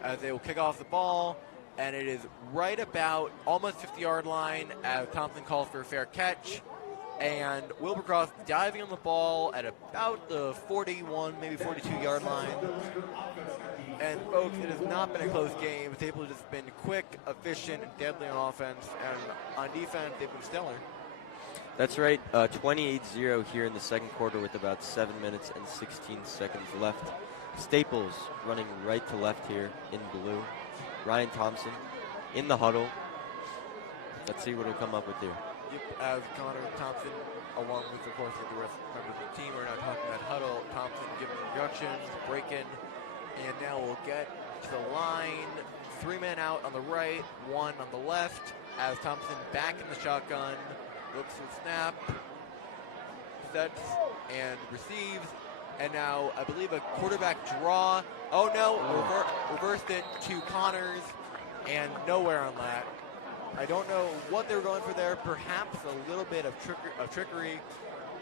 As they will kick off the ball, and it is right about almost 50-yard line as Thompson calls for a fair catch. And Wilbur Cross diving on the ball at about the 41, maybe 42-yard line. And folks, it has not been a close game. Staples has just been quick, efficient, and deadly on offense. And on defense, they've been stellar. That's right. 28-0 here in the second quarter with about 7 minutes and 16 seconds left. Staples running right to left here in blue. Ryan Thompson in the huddle. Let's see what he'll come up with here. Yep, as Connor Thompson, along with, of course, the rest of the team, are now talking about huddle. Thompson giving instructions, breaking, and now we'll get to the line. 3 men out on the right, 1 on the left. As Thompson back in the shotgun, looks for snap, sets, and receives. And now, I believe a quarterback draw. Oh no, reversed it to Connors, and nowhere on that. I don't know what they were going for there. Perhaps a little bit of trickery,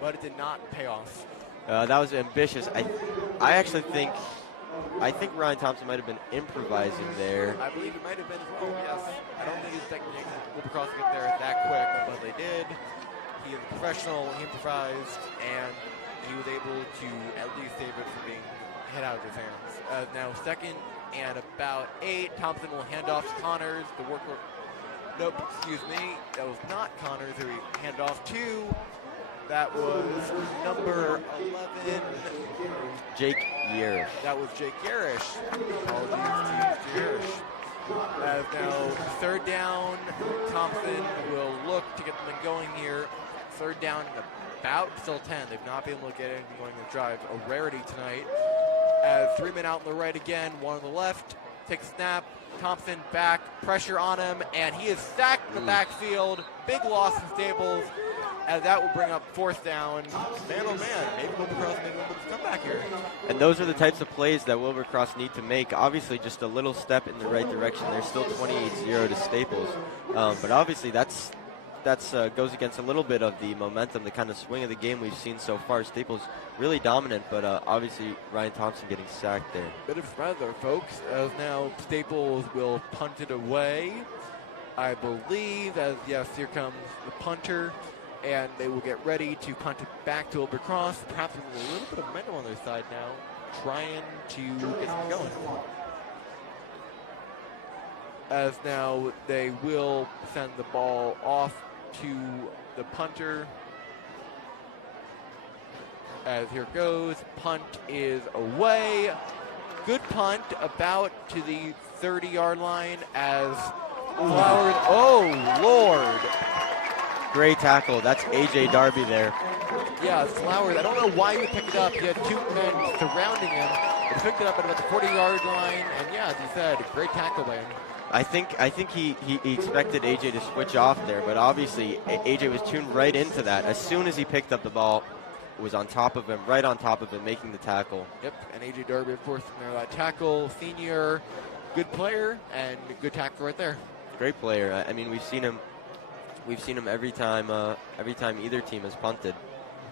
but it did not pay off. That was ambitious. I actually think Ryan Thompson might have been improvising there. I believe it might have been as well, yes. I don't think he was expecting Wilbur Cross to get there that quick, but they did. He is a professional, he improvised, and he was able to at least save it from being hit out of his hands. Now second and about 8. Thompson will hand off to Connors. Nope, excuse me. That was not Connors who he handed off to. That was number 11. Jake Yerish. That was Jake Yerish. Apologies to Yerish. As now third down, Thompson will look to get them going here. Third down and about still 10. They've not been able to get anything going in the drive. A rarity tonight. As 3 men out on the right again, 1 on the left. Takes a snap. Thompson back, pressure on him, and he is sacked in the backfield. Big loss in Staples, as that will bring up 4th down. Man, oh man, maybe Wilbur Cross may be able to come back here. And those are the types of plays that Wilbur Cross need to make. Obviously, just a little step in the right direction. They're still 28-0 to Staples, but obviously that's goes against a little bit of the momentum, the kind of swing of the game we've seen so far. Staples really dominant, but obviously Ryan Thompson getting sacked there. Bit of spread there, folks, as now Staples will punt it away. I believe, as yes, here comes the punter, and they will get ready to punt it back to Wilbur Cross. Perhaps with a little bit of momentum on their side now, trying to get them going. As now they will send the ball off to the punter. As here goes, punt is away. Good punt about to the 30-yard line as Flowers, oh Lord. Great tackle, that's AJ Darby there. Yeah, Flowers, I don't know why he picked it up. He had 2 men surrounding him. He picked it up at about the 40-yard line, and yeah, as you said, great tackle by him. I think he expected AJ to switch off there, but obviously AJ was tuned right into that. As soon as he picked up the ball, was on top of him, right on top of him, making the tackle. Yep, and AJ Darby, of course, tackle, senior, good player, and good tackle right there. Great player. I mean, we've seen him every time either team has punted.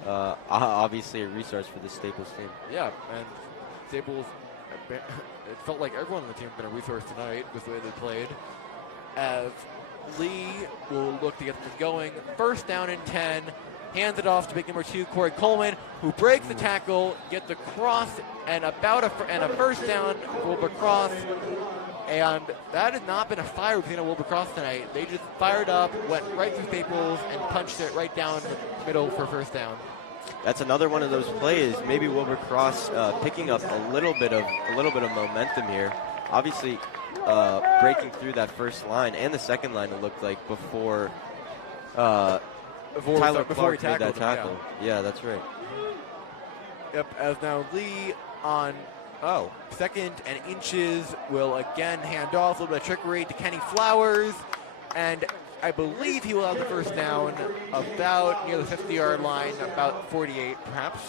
Obviously a resource for the Staples team. Yeah, and Staples, it felt like everyone on the team has been a resource tonight with the way they played. As Lee will look to get them going. First down and 10. Hands it off to big number 2, Corey Coleman, who breaks the tackle, gets the cross, and a first down. Wilbur Cross. And that has not been a fire we've seen at Wilbur Cross tonight. They just fired up, went right through Staples, and punched it right down the middle for first down. That's another one of those plays. Maybe Wilbur Cross picking up a little bit of momentum here. Obviously, breaking through that first line and the second line. It looked like before Tyler Clark made that tackle. Yeah, that's right. Yep. As now Lee on second and inches will again hand off, a little bit of trickery to Kenny Flowers, and I believe he will have the first down about near the 50-yard line, about 48 perhaps.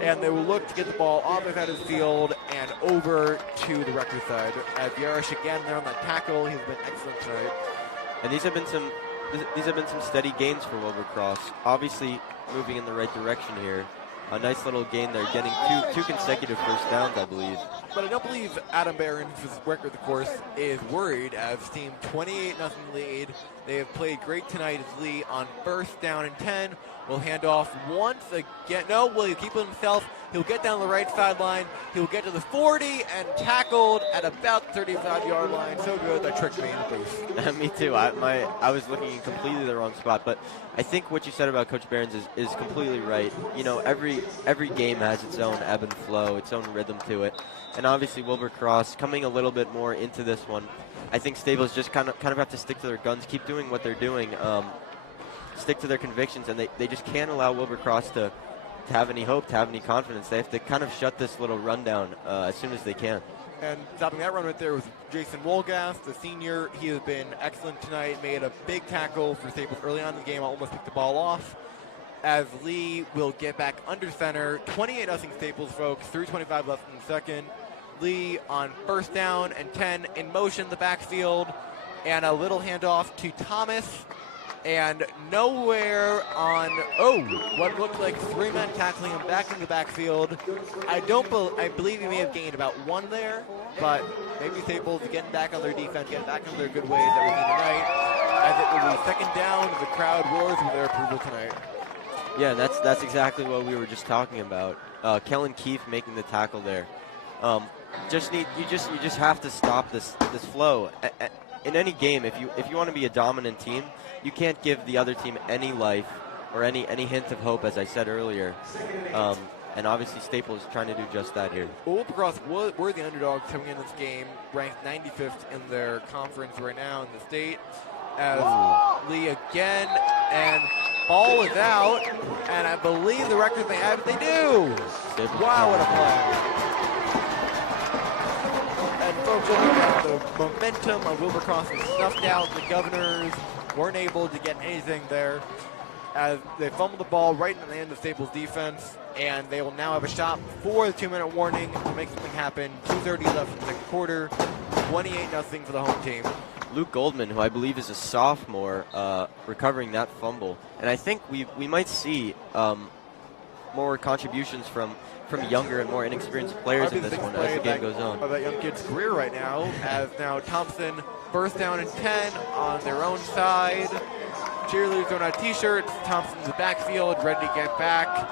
And they will look to get the ball off the side of the field and over to the Rutgers side. As Yarish again there on that tackle, he's been excellent tonight. And these have been some steady gains for Wilbur Cross. Obviously moving in the right direction here. A nice little gain there, getting two consecutive first downs, I believe. But I don't believe Adam Barron's record, of course, is worried as team 28-0 lead. They have played great tonight as Lee on first down and 10 will hand off once again. No, will he keep it himself? He'll get down the right sideline. He'll get to the 40 and tackled at about 35-yard line. So good, that tricked me in the booth. Me too. I was looking in completely the wrong spot, but I think what you said about Coach Barron's is completely right. You know, every game has its own ebb and flow, its own rhythm to it. And obviously Wilbur Cross coming a little bit more into this one. I think Staples just kind of have to stick to their guns, keep doing what they're doing, stick to their convictions, and they just can't allow Wilbur Cross to have any hope, to have any confidence. They have to kind of shut this little run down as soon as they can. And stopping that run right there was Jason Wolgass, the senior. He has been excellent tonight, made a big tackle for Staples early on in the game, almost picked the ball off. As Lee will get back under center, 28-0 Staples, folks, 3:25 left in the second. Lee on first down and 10 in motion in the backfield, and a little handoff to Thomas. And nowhere on, what looked like three men tackling him back in the backfield. I believe he may have gained about one there, but maybe Staples getting back on their defense, getting back on their good ways that we see tonight. As it will be second down, the crowd roars with their approval tonight. Yeah, that's exactly what we were just talking about. Kellen Keefe making the tackle there. You just have to stop this flow. In any game, if you want to be a dominant team, you can't give the other team any life or any hint of hope, as I said earlier. And obviously Staples is trying to do just that here. Wilbur Cross were the underdogs coming in this game, ranked 95th in their conference right now in the state. As Lee again, and ball is out, and I believe the record they have, they do. Staples, wow, what a play. And folks, the momentum of Wilbur Cross was snuffed out. The Governors weren't able to get anything there as they fumbled the ball right in the end of Staples' defense, and they will now have a shot for the 2-minute warning to make something happen. 2:30 left in the second quarter, 28-0 for the home team. Luke Goldman, who I believe is a sophomore, recovering that fumble. And I think we might see more contributions from younger and more inexperienced players in this one as the game goes on. Of that young kid's career right now, as now Thompson first down and 10 on their own side. Cheerleaders throwing out t-shirts. Thompson's the backfield, ready to get back.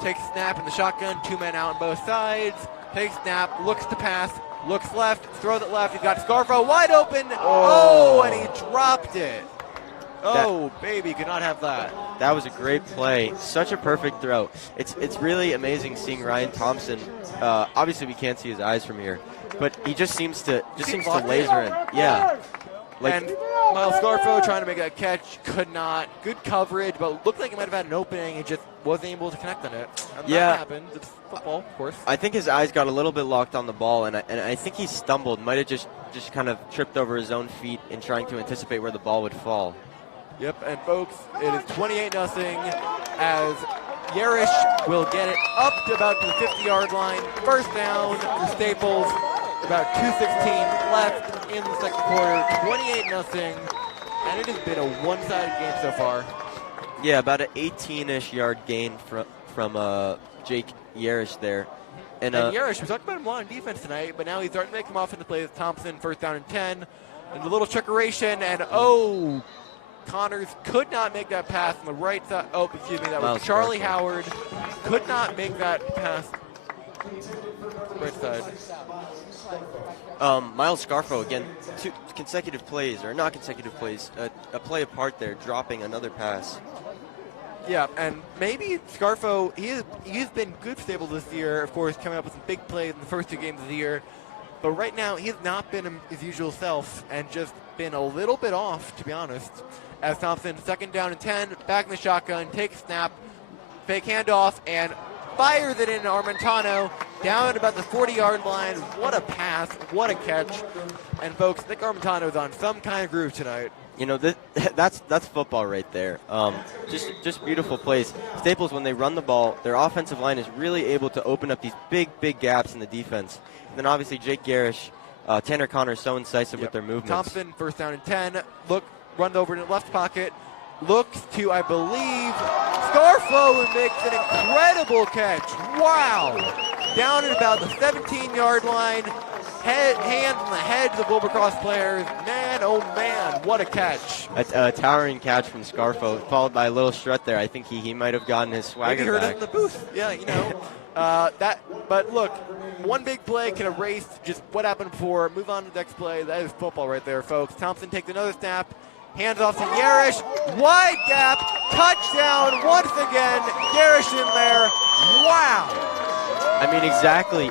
Takes snap in the shotgun, two men out on both sides. Takes snap, looks to pass, looks left, throws it left. He's got Scarfo wide open. Oh, and he dropped it. Baby, could not have that. That was a great play. Such a perfect throw. It's really amazing seeing Ryan Thompson. Obviously, we can't see his eyes from here, but he just seems to laser in. Yeah. And Miles Scarfo trying to make that catch, could not. Good coverage, but looked like he might have had an opening and just wasn't able to connect on it. And that happened. It's football, of course. I think his eyes got a little bit locked on the ball, and I think he stumbled. Might have just kind of tripped over his own feet in trying to anticipate where the ball would fall. Yep, and folks, it is 28-0 as Yarish will get it up to about the 50-yard line. First down for Staples. About 2:16 left in the second quarter. 28-0, and it has been a one-sided game so far. Yeah, about an 18-ish yard gain from Jake Yarish there. And Yarish, we talked about him a lot on defense tonight, but now he's starting to make him off into play with Thompson. First down and 10. And a little trickeration, and Connors could not make that pass on the right side. That was Charlie Howard. Could not make that pass right side. Miles Scarfo, again, 2 consecutive plays, or not consecutive plays, a play apart there, dropping another pass. Yeah, and maybe Scarfo, he's been good for Staples this year, of course, coming up with some big plays in the first 2 games of the year. But right now, he's not been his usual self and just been a little bit off, to be honest. As Thompson, 2nd down and 10, back in the shotgun, takes snap, fake handoff, and fires it in Armentano down at about the 40-yard line. What a pass, what a catch. And folks, Nick Armentano is on some kind of groove tonight. You know, that's football right there. Just beautiful plays. Staples, when they run the ball, their offensive line is really able to open up these big gaps in the defense. And then obviously Jake Garish, Tanner Connor, so incisive with their movements. Thompson, 1st down and 10. Runs over in the left pocket. Looks to, I believe, Scarfo, and makes an incredible catch. Wow! Down at about the 17-yard line. Hands on the heads of Wilbur Cross players. Man, oh man, what a catch. A towering catch from Scarfo, followed by a little strut there. I think he might have gotten his swagger Maybe heard back. it in the booth. Yeah, you know. But look, one big play can erase just what happened before. Move on to the next play. That is football right there, folks. Thompson takes another snap. Hands off to Yarish. Wide gap. Touchdown once again. Yarish in there. Wow. I mean, exactly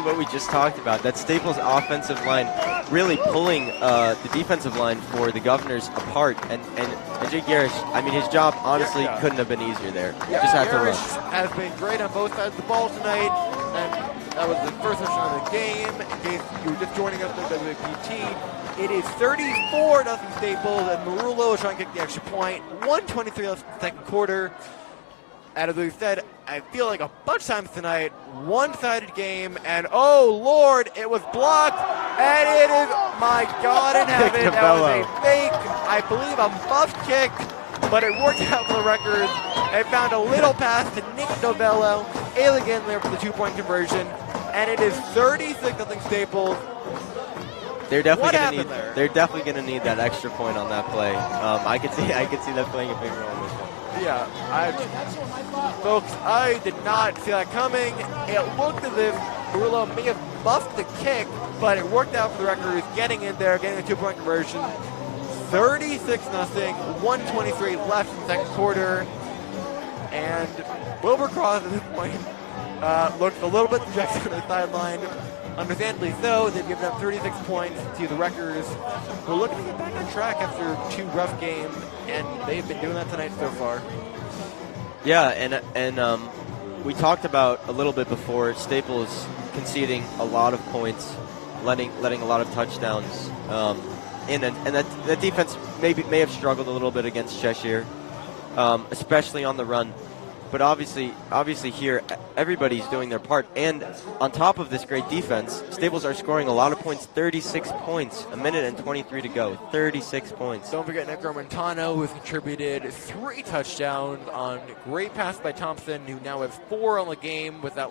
what we just talked about. That Staples offensive line really pulling the defensive line for the Governors apart. And Jake Garish, I mean, his job honestly couldn't have been easier there. Yeah, just had to run. Garish has been great on both sides of the ball tonight. And that was the first touchdown of the game. In case you were just joining us with WPT, it is 34-0 Staples, and Marullo is trying to kick the extra point. 1:23 left in the second quarter. And as we said, I feel like a bunch of times tonight, one-sided game, and oh Lord, it was blocked, and it is, my God in heaven, that was a fake, I believe a muff kick, but it worked out for the record. They found a little pass to Nick Novello, again there for the 2-point conversion, and it is 36-0 Staples. They're definitely going to need that extra point on that play. I could see that playing a big role in this one. Yeah, folks, I did not see that coming. It looked as if Marullo may have muffed the kick, but it worked out for the record. Getting in there, getting a 2-point conversion. 36-0, 1:23 left in the second quarter. And Wilbur Cross at this point looked a little bit dejected on the sideline. Understandably so, they've given up 36 points to the Wreckers. We're looking to get back on track after 2 rough games, and they've been doing that tonight so far. Yeah, and we talked about a little bit before, Staples conceding a lot of points, letting a lot of touchdowns, and that defense may have struggled a little bit against Cheshire, especially on the run. But obviously here, everybody's doing their part. And on top of this great defense, Staples are scoring a lot of points, 36 points, 1:23 to go, 36 points. Don't forget Nick Armentano, who has contributed 3 touchdowns on great pass by Thompson, who now has 4 on the game with that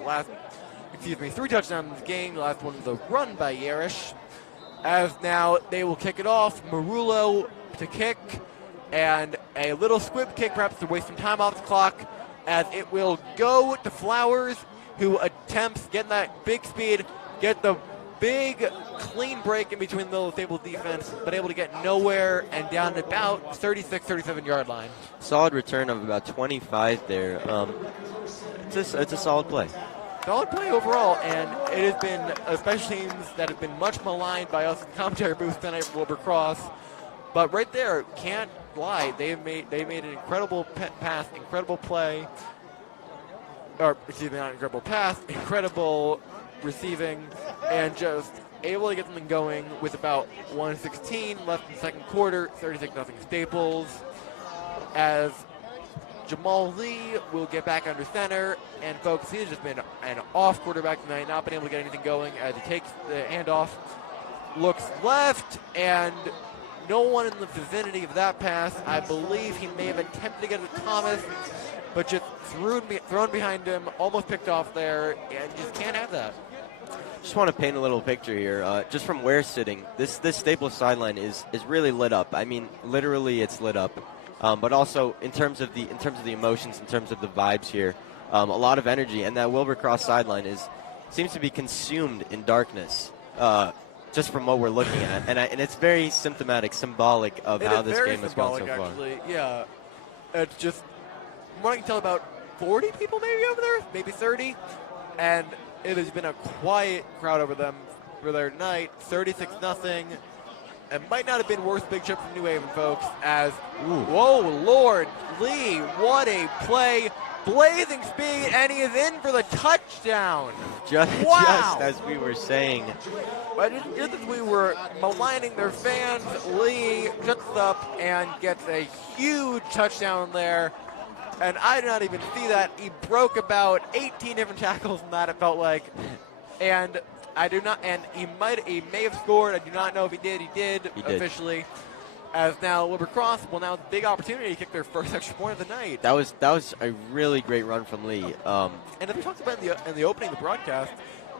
3 touchdowns in the game. The last one was a run by Yarish. As now they will kick it off, Marullo to kick, and a little squib kick, perhaps to waste some time off the clock, as it will go to Flowers, who attempts getting that big speed, get the big clean break in between the middle of the Staples defense, but able to get nowhere and down to about 36, 37-yard line. Solid return of about 25 there. It's a solid play. Solid play overall, and it has been, especially teams that have been much maligned by us in the commentary booth tonight for Wilbur Cross. But right there, can't lie. They made an incredible pass, incredible play. Or, excuse me, not incredible pass, incredible receiving, and just able to get something going with about 1:16 left in the second quarter, 36-0 Staples. As Jamal Lee will get back under center, and folks, he's just been an off quarterback tonight, not been able to get anything going as he takes the handoff, looks left, and no one in the vicinity of that pass. I believe he may have attempted to get it to Thomas, but just thrown behind him, almost picked off there, and just can't have that. Just want to paint a little picture here. Just from where sitting, this Staples sideline is really lit up. I mean, literally, it's lit up. But also in terms of the emotions, in terms of the vibes here, a lot of energy, and that Wilbur Cross sideline seems to be consumed in darkness. just from what we're looking at. And it's very symbolic of how this game has gone so far. Actually. Yeah. It's just, from what I can tell, about 40 people maybe over there, maybe 30. And it has been a quiet crowd over them for their night, 36-0. It might not have been worth big trip from New Haven, folks, as, whoa, Lord, Lee, what a play. Blazing speed, and he is in for the touchdown. Just as we were saying. But just as we were maligning their fans, Lee jumps up and gets a huge touchdown there. And I did not even see that. He broke about 18 different tackles in that, it felt like. And he may have scored. I do not know if he did. He did officially. As now Wilbur Cross will now have a big opportunity to kick their first extra point of the night. That was a really great run from Lee. And as we talked about in the opening of the broadcast,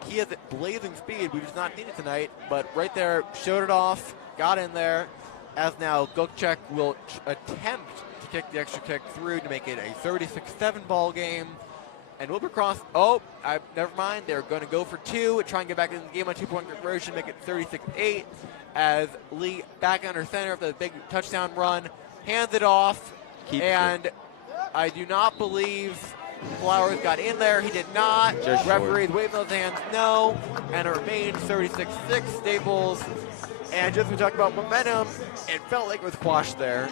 he has blazing speed. We just not need it tonight, but right there showed it off, got in there. As now Gokchek will attempt to kick the extra kick through to make it a 36-7 ball game. And Wilbur Cross, never mind. They're going to go for two, try and get back in the game on 2-point conversion, make it 36-8. As Lee back under center of the big touchdown run, hands it off, I do not believe Flowers got in there. He did not. Referees waving those hands, no, and it remains 36-6 Staples. And just we talked about momentum, it felt like it was quashed there.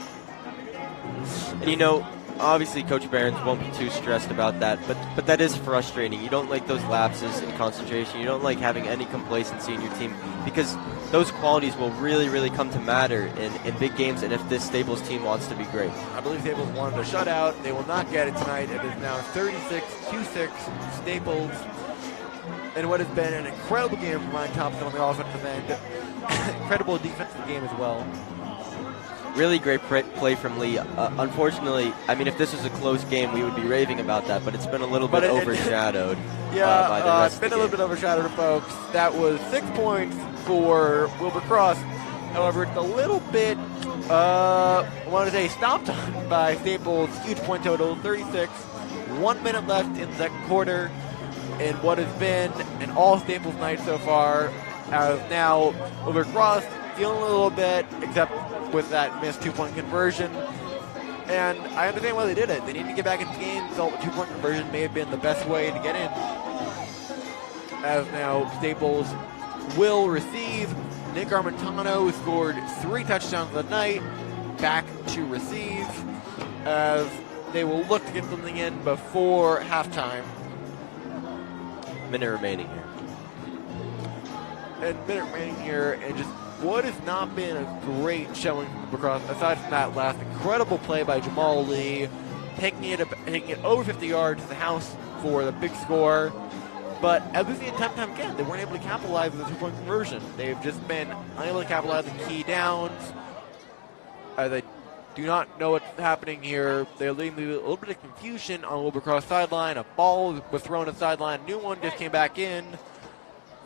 And obviously Coach Behrens won't be too stressed about that, but that is frustrating. You don't like those lapses in concentration. You don't like having any complacency in your team, because those qualities will really, really come to matter in big games and if this Staples team wants to be great. I believe Staples wanted a shutout. They will not get it tonight. It is now 36-6 Staples. And what has been an incredible game from Ryan Thompson on the offensive end. Incredible defensive game as well. Really great play from Lee. Unfortunately, if this was a close game, we would be raving about that, but it's been a little bit overshadowed. By the rest it's been a little bit overshadowed, folks. That was 6 points for Wilbur Cross. However, it's a little bit, stopped on by Staples. Huge point total, 36. 1 minute left in the second quarter in what has been an all Staples night so far. As now Wilbur Cross feeling a little bit, except with that missed 2-point conversion. And I understand why they did it. They needed to get back into the game. Felt the 2-point conversion may have been the best way to get in. As now Staples will receive. Nick Armentano, who scored 3 touchdowns of the night, back to receive. As they will look to get something in before halftime. Minute remaining here. And just what has not been a great showing from Cross, aside from that last incredible play by Jamal Lee, taking it over 50 yards to the house for the big score. But as we see time and time again, they weren't able to capitalize on the 2-point conversion. They've just been unable to capitalize on key downs. They do not know what's happening here. They're leading to a little bit of confusion on Wilbur Cross sideline. A ball was thrown to the sideline. A new one just came back in.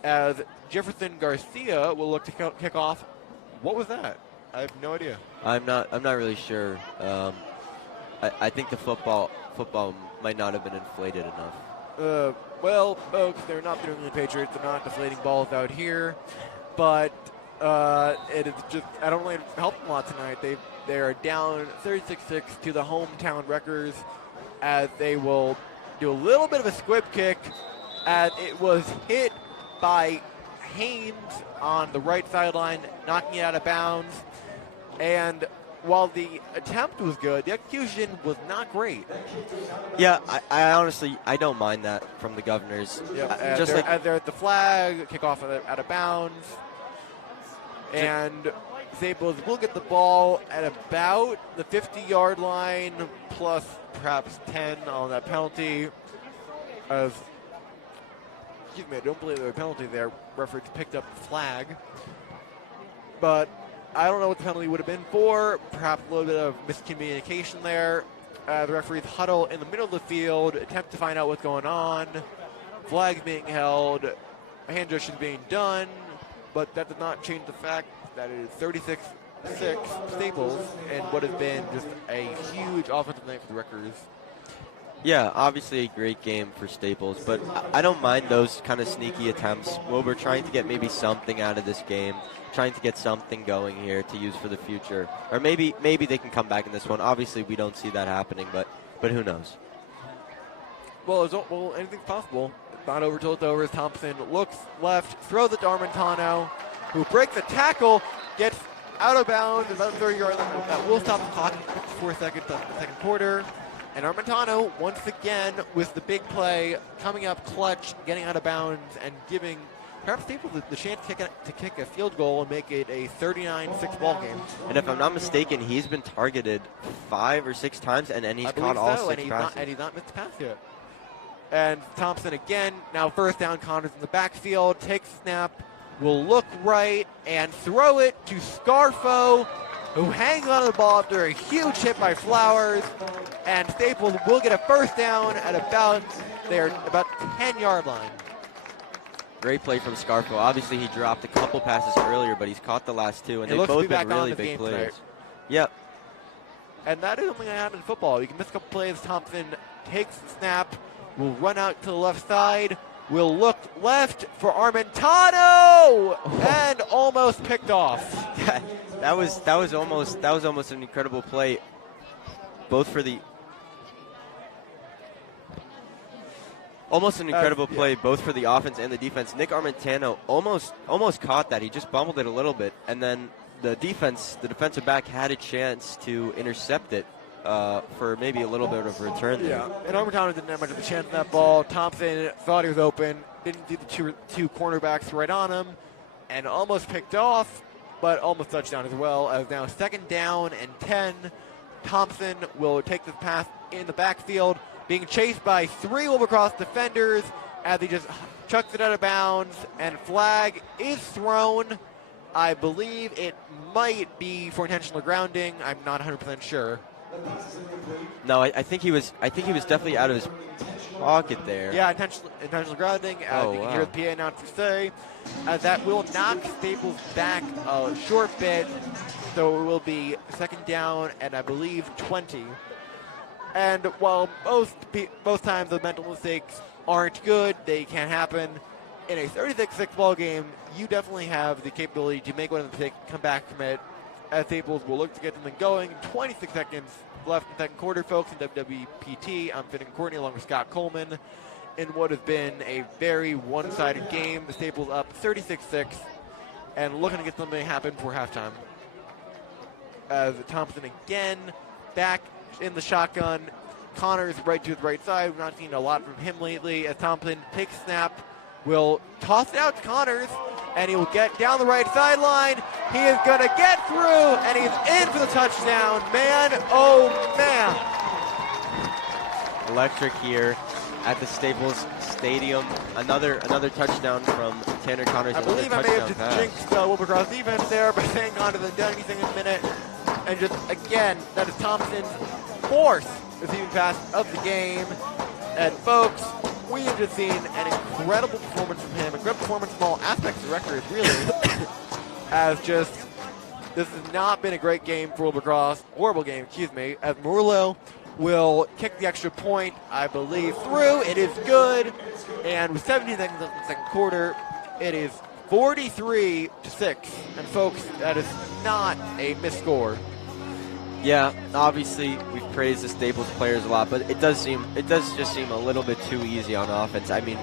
As Jefferson Garcia will look to kick off. What was that? I have no idea. I'm not really sure. I think the football might not have been inflated enough. Well, folks, they're not the New England Patriots. They're not deflating balls out here. But it is just, I don't really help them a lot tonight. They are down 36-6 to the hometown Wreckers, as they will do a little bit of a squib kick, as it was hit by Haynes on the right sideline, knocking it out of bounds. And while the attempt was good, the execution was not great. Yeah, I honestly don't mind that from the Governors. Yeah, they're at the flag, kick off out of bounds. And Staples will get the ball at about the 50-yard line, plus perhaps 10 on that penalty. Excuse me, I don't believe there was a penalty there. Referee picked up the flag. But I don't know what the penalty would have been for. Perhaps a little bit of miscommunication there. The referees huddle in the middle of the field, attempt to find out what's going on. Flags being held, hand gestures being done, but that does not change the fact that it is 36-6 Staples, and what has been just a huge offensive night for the Wreckers. Yeah, obviously a great game for Staples, but I don't mind those kind of sneaky attempts. Wilbur trying to get maybe something out of this game, trying to get something going here to use for the future. Or maybe they can come back in this one. Obviously, we don't see that happening, but who knows? Well, anything's possible. Not over till it's over as Thompson looks left, throws it to Armentano, who breaks the tackle, gets out of bounds, about 30-yard line. That will stop the clock, 54 seconds of the second quarter. And Armentano, once again, with the big play, coming up clutch, getting out of bounds, and giving perhaps Staples the chance to kick a field goal and make it a 39-6 ball game. And if I'm not mistaken, he's been targeted 5 or 6 times, and he's caught all 6 passes. And he's not missed a pass yet. And Thompson again, now first down, Connors in the backfield, takes a snap, will look right, and throw it to Scarfo, who hangs on to the ball after a huge hit by Flowers, and Staples will get a first down at about their 10-yard line. Great play from Scarfo. Obviously, he dropped a couple passes earlier, but he's caught the last 2, and they've both been really big plays. Tonight. Yep. And that is something that happens in football. You can miss a couple plays. Thompson takes the snap, will run out to the left side, will look left for Armentano, and almost picked off. That was almost an incredible play, both for the both for the offense and the defense. Nick Armentano almost caught that. He just bumbled it a little bit, and then the defensive back had a chance to intercept it for maybe a little bit of a return there. Yeah, and Armentano didn't have much of a chance in that ball. Thompson thought he was open, didn't see the two cornerbacks right on him, and almost picked off, but almost touchdown as well. As now second down and 10. Thompson will take the pass in the backfield, being chased by 3 Wilbur Cross defenders as he just chucks it out of bounds, and flag is thrown. I believe it might be for intentional grounding. I'm not 100% sure. No, I think he was definitely out of his pocket there. Yeah, intentional grounding. You can hear the PA announcer say that will knock Staples back a short bit, so it will be second down and I believe 20. And while most times the mental mistakes aren't good, they can happen. In a 36-6 ball game, you definitely have the capability to make one of them come back from it. As Staples will look to get something going. 26 seconds left in the second quarter, folks, in WWPT. I'm Finn and Courtney along with Scott Coleman in what has been a very one-sided game. The Staples up 36-6 and looking to get something happen for halftime. As Thompson again back in the shotgun. Connors right to his right side. We've not seen a lot from him lately. As Thompson takes snap, will toss it out to Connors, and he will get down the right sideline. He is going to get through, and he's in for the touchdown. Man, oh man. Electric here at the Staples Stadium. Another touchdown from Tanner Connors. I believe I may have just jinxed Wilbur Cross defense there, but hang on to the done anything in a minute. And just, again, that is Thompson's 4th receiving pass of the game. And folks, we have just seen an incredible performance from him, a great performance from all aspects of the record, really. As just, this has not been a great game for Wilbur Cross, horrible game, excuse me, as Murillo will kick the extra point, I believe, through. It is good. And with 17 seconds left in the second quarter, it is 43-6. And folks, that is not a missed score. Yeah, obviously we've praised the Staples players a lot, but it does just seem a little bit too easy on offense. I mean,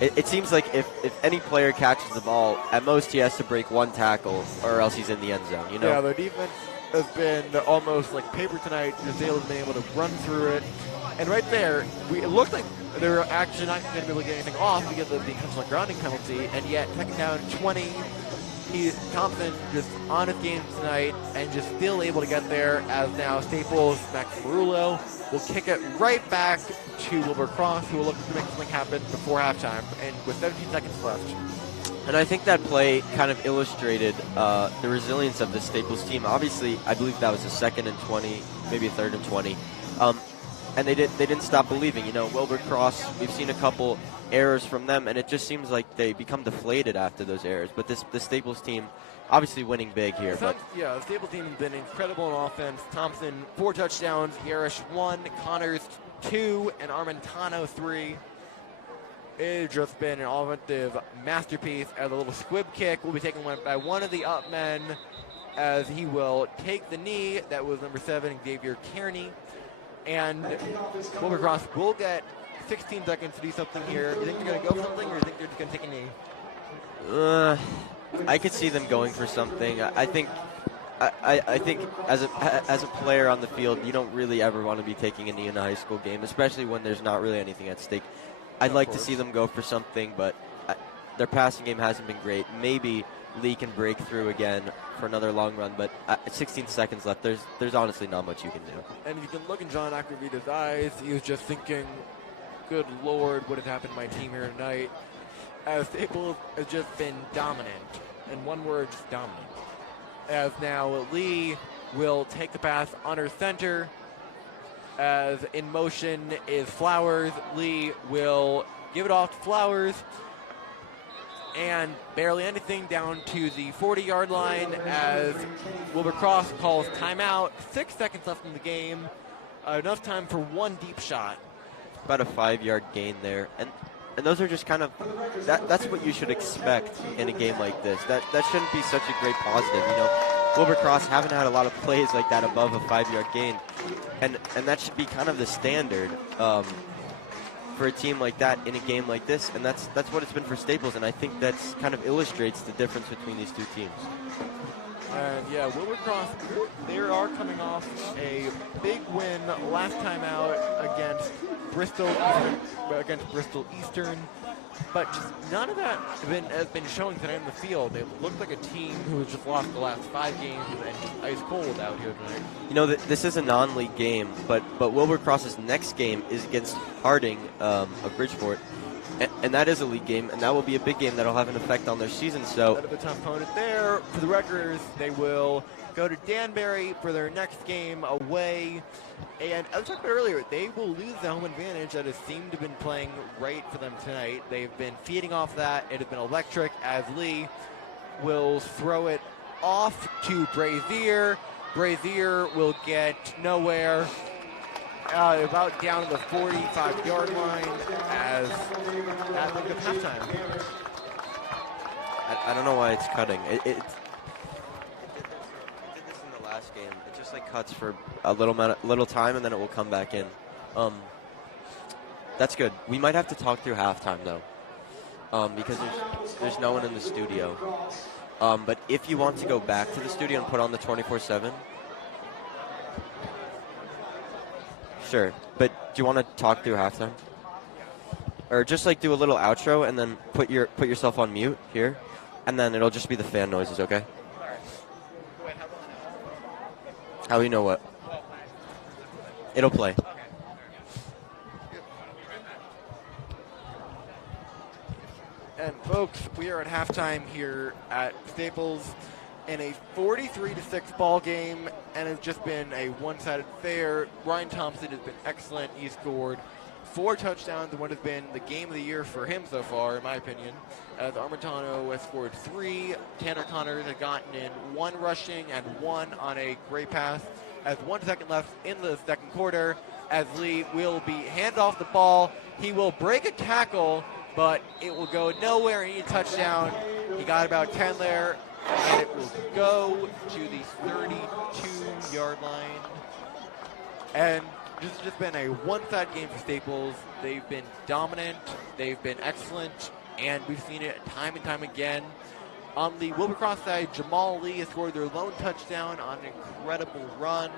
it seems like if any player catches the ball, at most he has to break 1 tackle, or else he's in the end zone. You know? Yeah, their defense has been almost like paper tonight. Just able to be able to run through it, and right there, it looked like they were actually not going to be able to get anything off because of the intentional grounding penalty, and yet second down 20. Thompson just on his game tonight and just still able to get there, as now Staples, Max Murillo, will kick it right back to Wilbur Cross, who will look to make something happen before halftime, and with 17 seconds left. And I think that play kind of illustrated the resilience of the Staples team. Obviously, I believe that was a 2nd and 20, maybe a 3rd and 20. and they didn't stop believing. You know, Wilbur Cross, we've seen a couple errors from them, and it just seems like they become deflated after those errors. But the Staples team, obviously winning big here. But yeah, the Staples team has been incredible in offense. Thompson 4 touchdowns, Yarish 1, Connors 2, and Armentano 3. It's just been an offensive masterpiece. As a little squib kick will be taken by one of the up men, as he will take the knee. That was number 7, Xavier Kearney. And Wilbur Cross will get 16 seconds to do something here. You think they're going to go for something, or you think they're just going to take a knee? I could see them going for something. I think as a player on the field, you don't really ever want to be taking a knee in a high school game, especially when there's not really anything at stake. I'd like to see them go for something, but their passing game hasn't been great. Maybe Lee can break through again for another long run, but 16 seconds left. There's honestly not much you can do. And you can look in John Acquavita's eyes. He was just thinking, good Lord, what has happened to my team here tonight? As Staples has just been dominant. In one word, just dominant. As now Lee will take the pass under center. As in motion is Flowers. Lee will give it off to Flowers. And barely anything down to the 40-yard line as Wilbur Cross calls timeout. 6 seconds left in the game. Enough time for one deep shot. About a 5-yard gain there. And those are just kind of, that's what you should expect in a game like this. That shouldn't be such a great positive. You know, Wilbur Cross haven't had a lot of plays like that above a 5-yard gain. And that should be kind of the standard for a team like that in a game like this, and that's what it's been for Staples, and I think that's kind of illustrates the difference between these two teams. And yeah, Wilbur Cross, they are coming off a big win last time out against Bristol Eastern, but just none of that has been showing tonight in the field. They look like a team who has just lost the last 5 games and just ice cold out here tonight. You know, this is a non-league game, but Wilbur Cross's next game is against Harding of Bridgeport, and that is a league game, and that will be a big game that will have an effect on their season. So, a bit of a tough opponent there. For the Wreckers, they will go to Danbury for their next game away. And as I talked about earlier, they will lose the home advantage that has seemed to have been playing right for them tonight. They've been feeding off that. It has been electric as Lee will throw it off to Brazier. Brazier will get nowhere. About down to the 45-yard line as that looked at halftime. I don't know why it's cutting. It did this in the last game. It just like cuts for a little time, and then it will come back in. That's good. We might have to talk through halftime though, because there's no one in the studio. But if you want to go back to the studio and put on the 24/7. Sure, but do you want to talk through halftime? Or just like do a little outro and then put yourself on mute here, and then it'll just be the fan noises, okay? How do you know what? It'll play. And folks, we are at halftime here at Staples in a 43-6 ball game, and it's just been a one-sided affair. Ryan Thompson has been excellent. He scored 4 touchdowns in what has been the game of the year for him so far, in my opinion. As Armentano has scored 3. Tanner Connors has gotten in 1 rushing and 1 on a great pass. As 1 second left in the second quarter, as Lee will be handed off the ball. He will break a tackle, but it will go nowhere. He needs a touchdown. He got about 10 there. And it will go to the 32-yard line. And this has just been a one-side game for Staples. They've been dominant. They've been excellent. And we've seen it time and time again. On the Wilbur Cross side, Jamal Lee has scored their lone touchdown on an incredible run.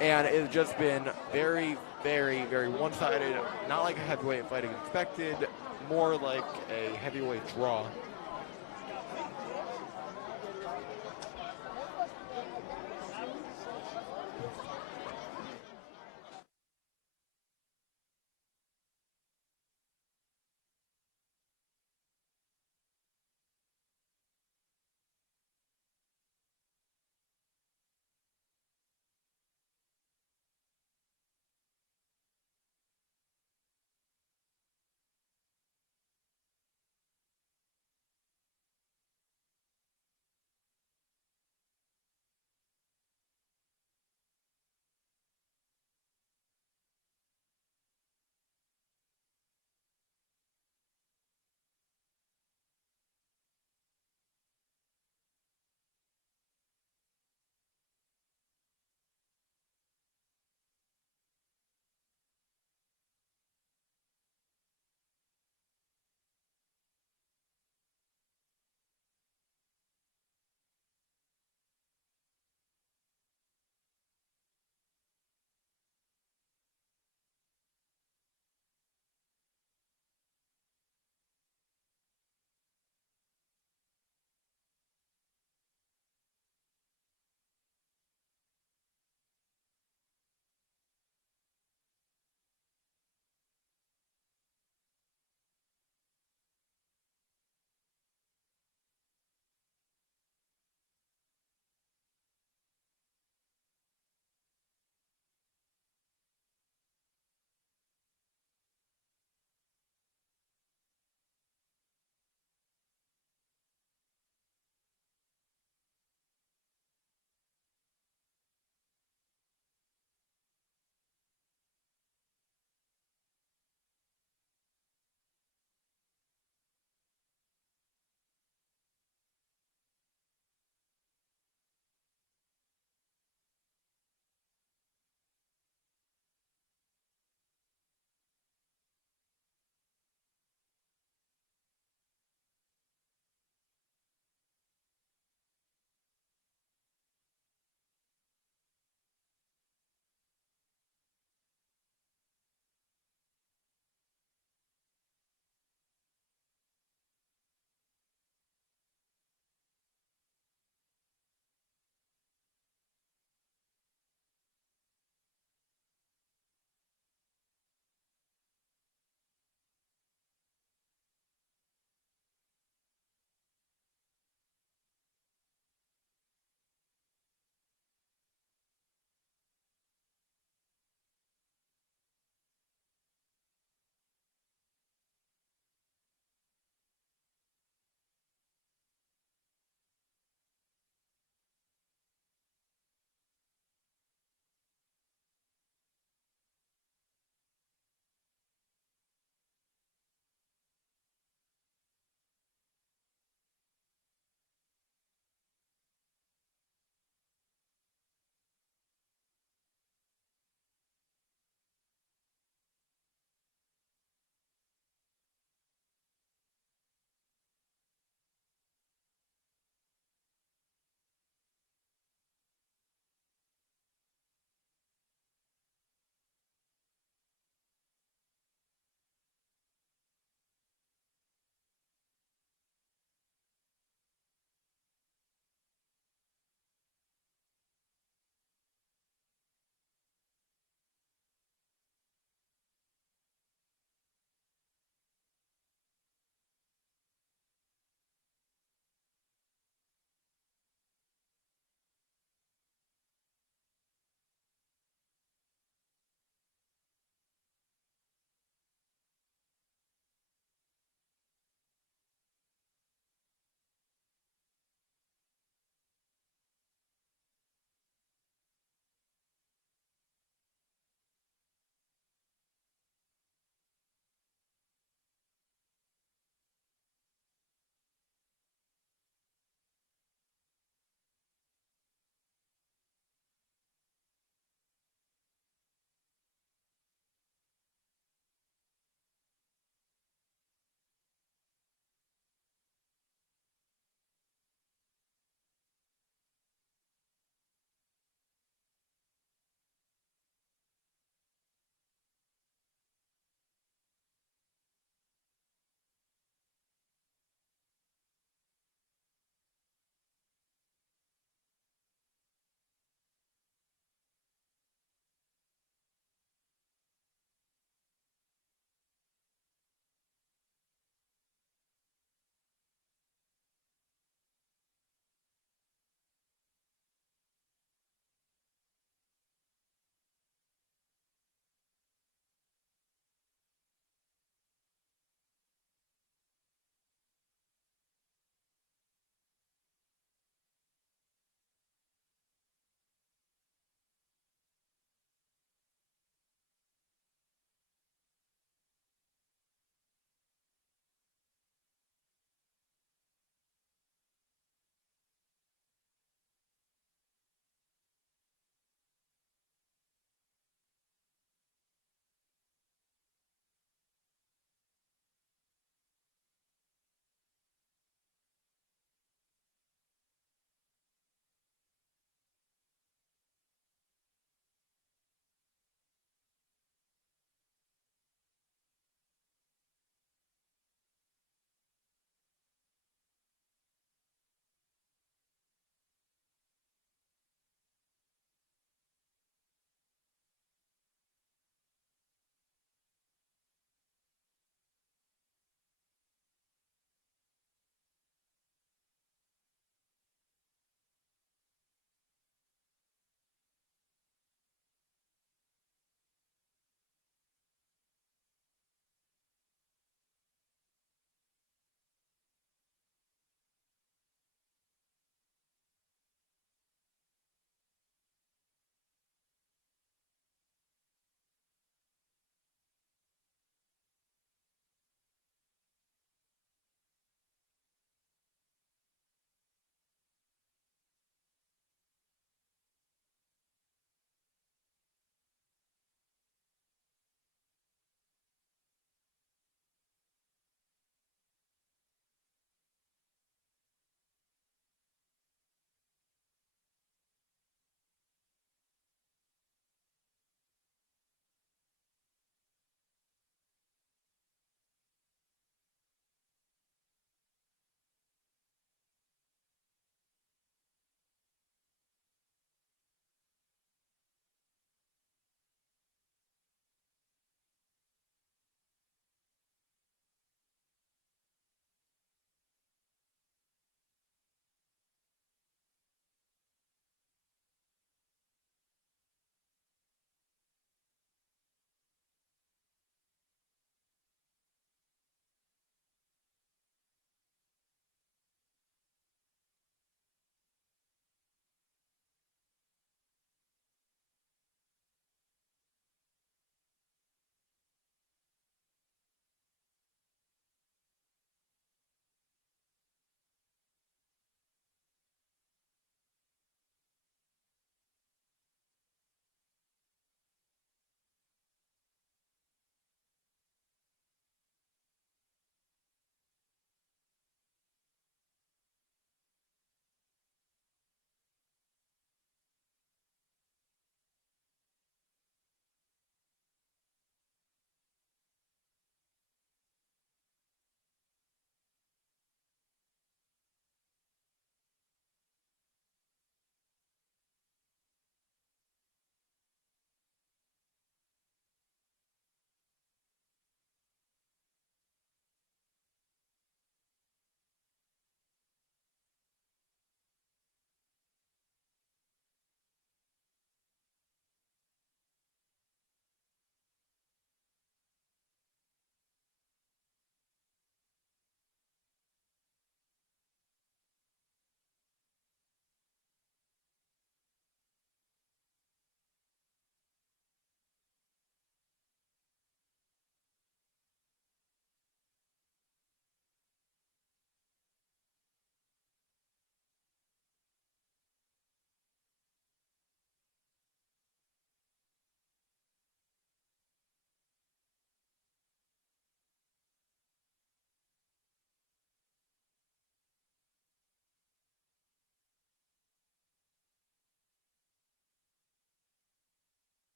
And it's just been very, very, very one-sided. Not like a heavyweight fight as expected. More like a heavyweight draw.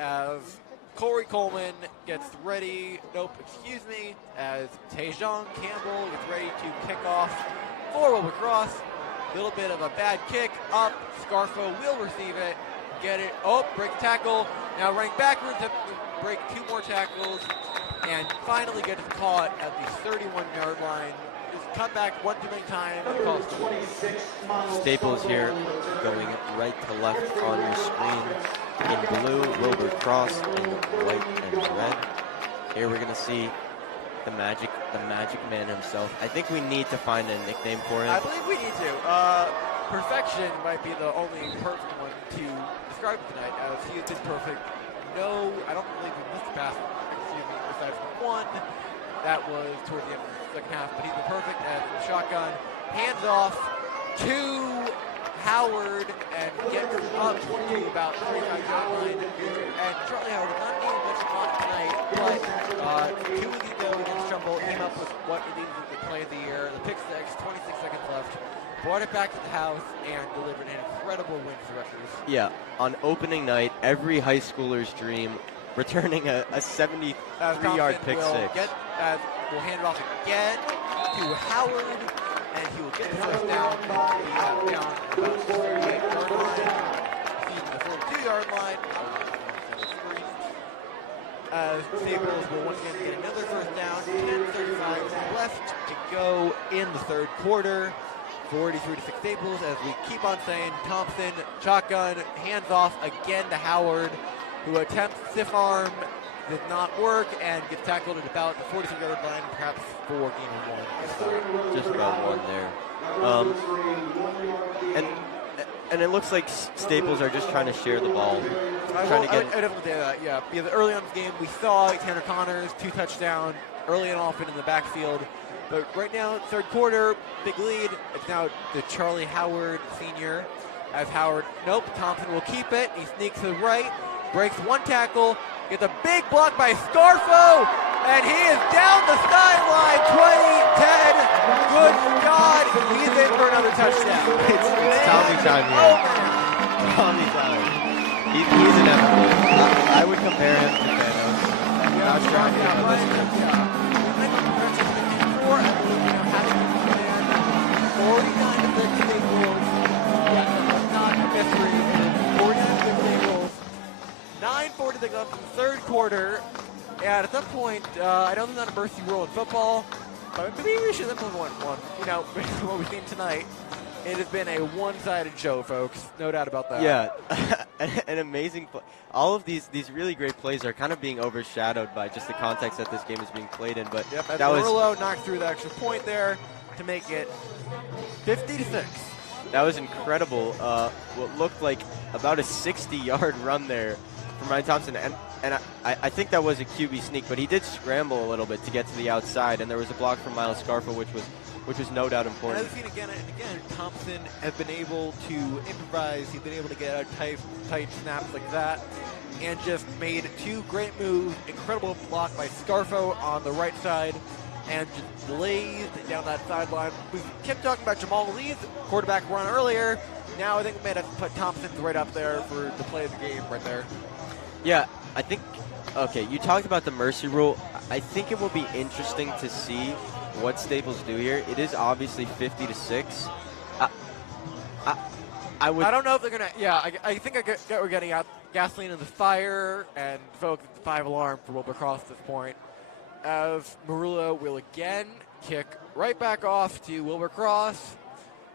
as Corey Coleman gets ready, as Tajon Campbell gets ready to kick off for Wilbur Cross. A little bit of a bad kick up. Scarfo will receive it, get it. Oh, break tackle. Now running backwards to break 2 more tackles, and finally gets caught at the 31-yard line. Just cut back one too many times. Staples here going right to left on your screen. In blue, Wilbur Cross in white and red. Here we're going to see the magic man himself. I think we need to find a nickname for him. I believe we need to. Perfection might be the only perfect one to describe him tonight, as he is perfect. No, I don't believe he missed a pass, besides one. That was toward the end of the second half, but he's been perfect at the shotgun. Hands off to Howard and gets up to about 35-yard line. And Charlie Howard not needing much on tonight, but 2 weeks ago against Trumbull came up with what he needed to play of the year. The pick six, 26 seconds left. Brought it back to the house and delivered an incredible win for Rutgers. Yeah, on opening night, every high schooler's dream, returning a 73-yard pick six. We'll hand it off again to Howard, and he will get the first down. Down about the 38-yard line, the 42-yard line. Staples will once again get another first down. 10:35 left to go in the third quarter. 43-6 Staples, as we keep on saying. Thompson, shotgun, hands off again to Howard, who attempts stiff arm, does not work, and gets tackled at about the 43-yard line, perhaps for game of 1. Just about one there. And it looks like Staples are just trying to share the ball. I definitely say that, yeah. Because early on in the game, we saw Tanner Connors, 2 touchdowns, early and often in the backfield. But right now, third quarter, big lead. It's now the Charlie Howard senior. As Howard, Thompson will keep it. He sneaks to the right, breaks 1 tackle, gets a big block by Scarfo, and he is down the sideline. 20-10. Good God, he's in for another touchdown. It's Tommy time here. Tommy time. He's an animal. I would compare him to Thanos. Not sure I'm going to listen to him. 49 to 6 Staples. That's not a mystery. 49 to 6 Staples. 9:40 to go in the third quarter. And at some point, I know there's not a mercy rule in football, but maybe we should implement one. Based on what we've seen tonight, it has been a one-sided show, folks. No doubt about that. Yeah, an amazing play. All of these really great plays are kind of being overshadowed by just the context that this game is being played in. But that was knocked through the extra point there to make it 50-6. That was incredible. What looked like about a 60-yard run there from Ryan Thompson, and I think that was a QB sneak, but he did scramble a little bit to get to the outside, and there was a block from Miles Scarfo, which was no doubt important. And as we've seen again and again, Thompson has been able to improvise. He's been able to get out tight snaps like that, and just made 2 great moves. Incredible block by Scarfo on the right side, and just blazed down that sideline. We kept talking about Jamal Lee's quarterback run earlier. Now I think we may have to put Thompson right up there for the play of the game right there. Yeah, I think, okay, you talked about the mercy rule. I think it will be interesting to see what Staples do here. It is obviously 50-6. I don't know if they're going to, I think we're getting out gasoline in the fire and folks at the 5-alarm for Wilbur Cross at this point. As Marullo will again kick right back off to Wilbur Cross.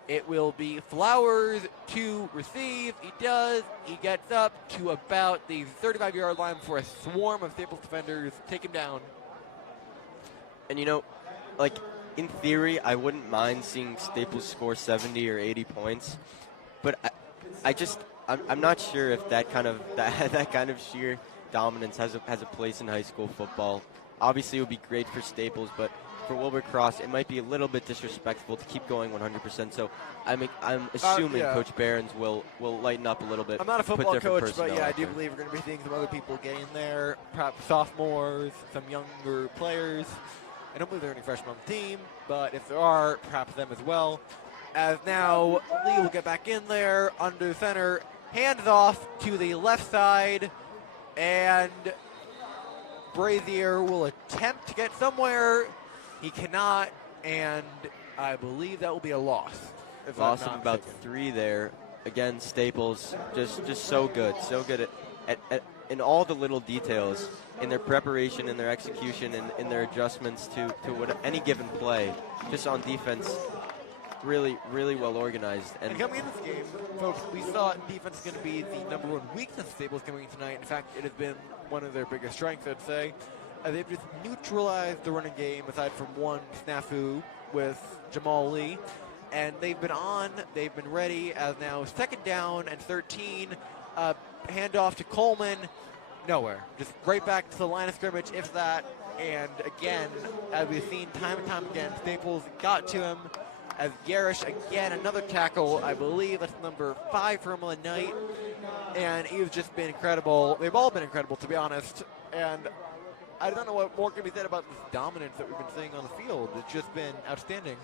It will be Flowers to receive. He does. He gets up to about the 35-yard line before a swarm of Staples defenders take him down. And in theory, I wouldn't mind seeing Staples score 70 or 80 points, but I'm not sure if that kind of sheer dominance has a place in high school football. Obviously, it would be great for Staples, but for Wilbur Cross, it might be a little bit disrespectful to keep going 100%. So I'm assuming Coach Behrens will lighten up a little bit. I'm not a football coach, but I do believe we're going to be seeing some other people get in there, perhaps sophomores, some younger players. I don't believe there are any freshmen on the team, but if there are, perhaps them as well. As now Lee will get back in there under center, hands off to the left side. And Brazier will attempt to get somewhere. He cannot, and I believe that will be a loss. Loss of about 3 there. Again, Staples just so good at in all the little details, in their preparation, in their execution, and in their adjustments to any given play. Just on defense, really well organized. And coming in this game, folks, we thought defense was going to be the number one weakness of Staples coming in tonight. In fact, it has been one of their biggest strengths, I'd say. They've just neutralized the running game aside from one snafu with Jamal Lee. And they've been ready as now 2nd down and 13. Handoff to Coleman. Nowhere. Just right back to the line of scrimmage, if that. And again, as we've seen time and time again, Staples got to him. As Garish, again, another tackle. I believe that's number 5 for him on the night. And he's just been incredible. They've all been incredible, to be honest. And I don't know what more can be said about this dominance that we've been seeing on the field. It's just been outstanding.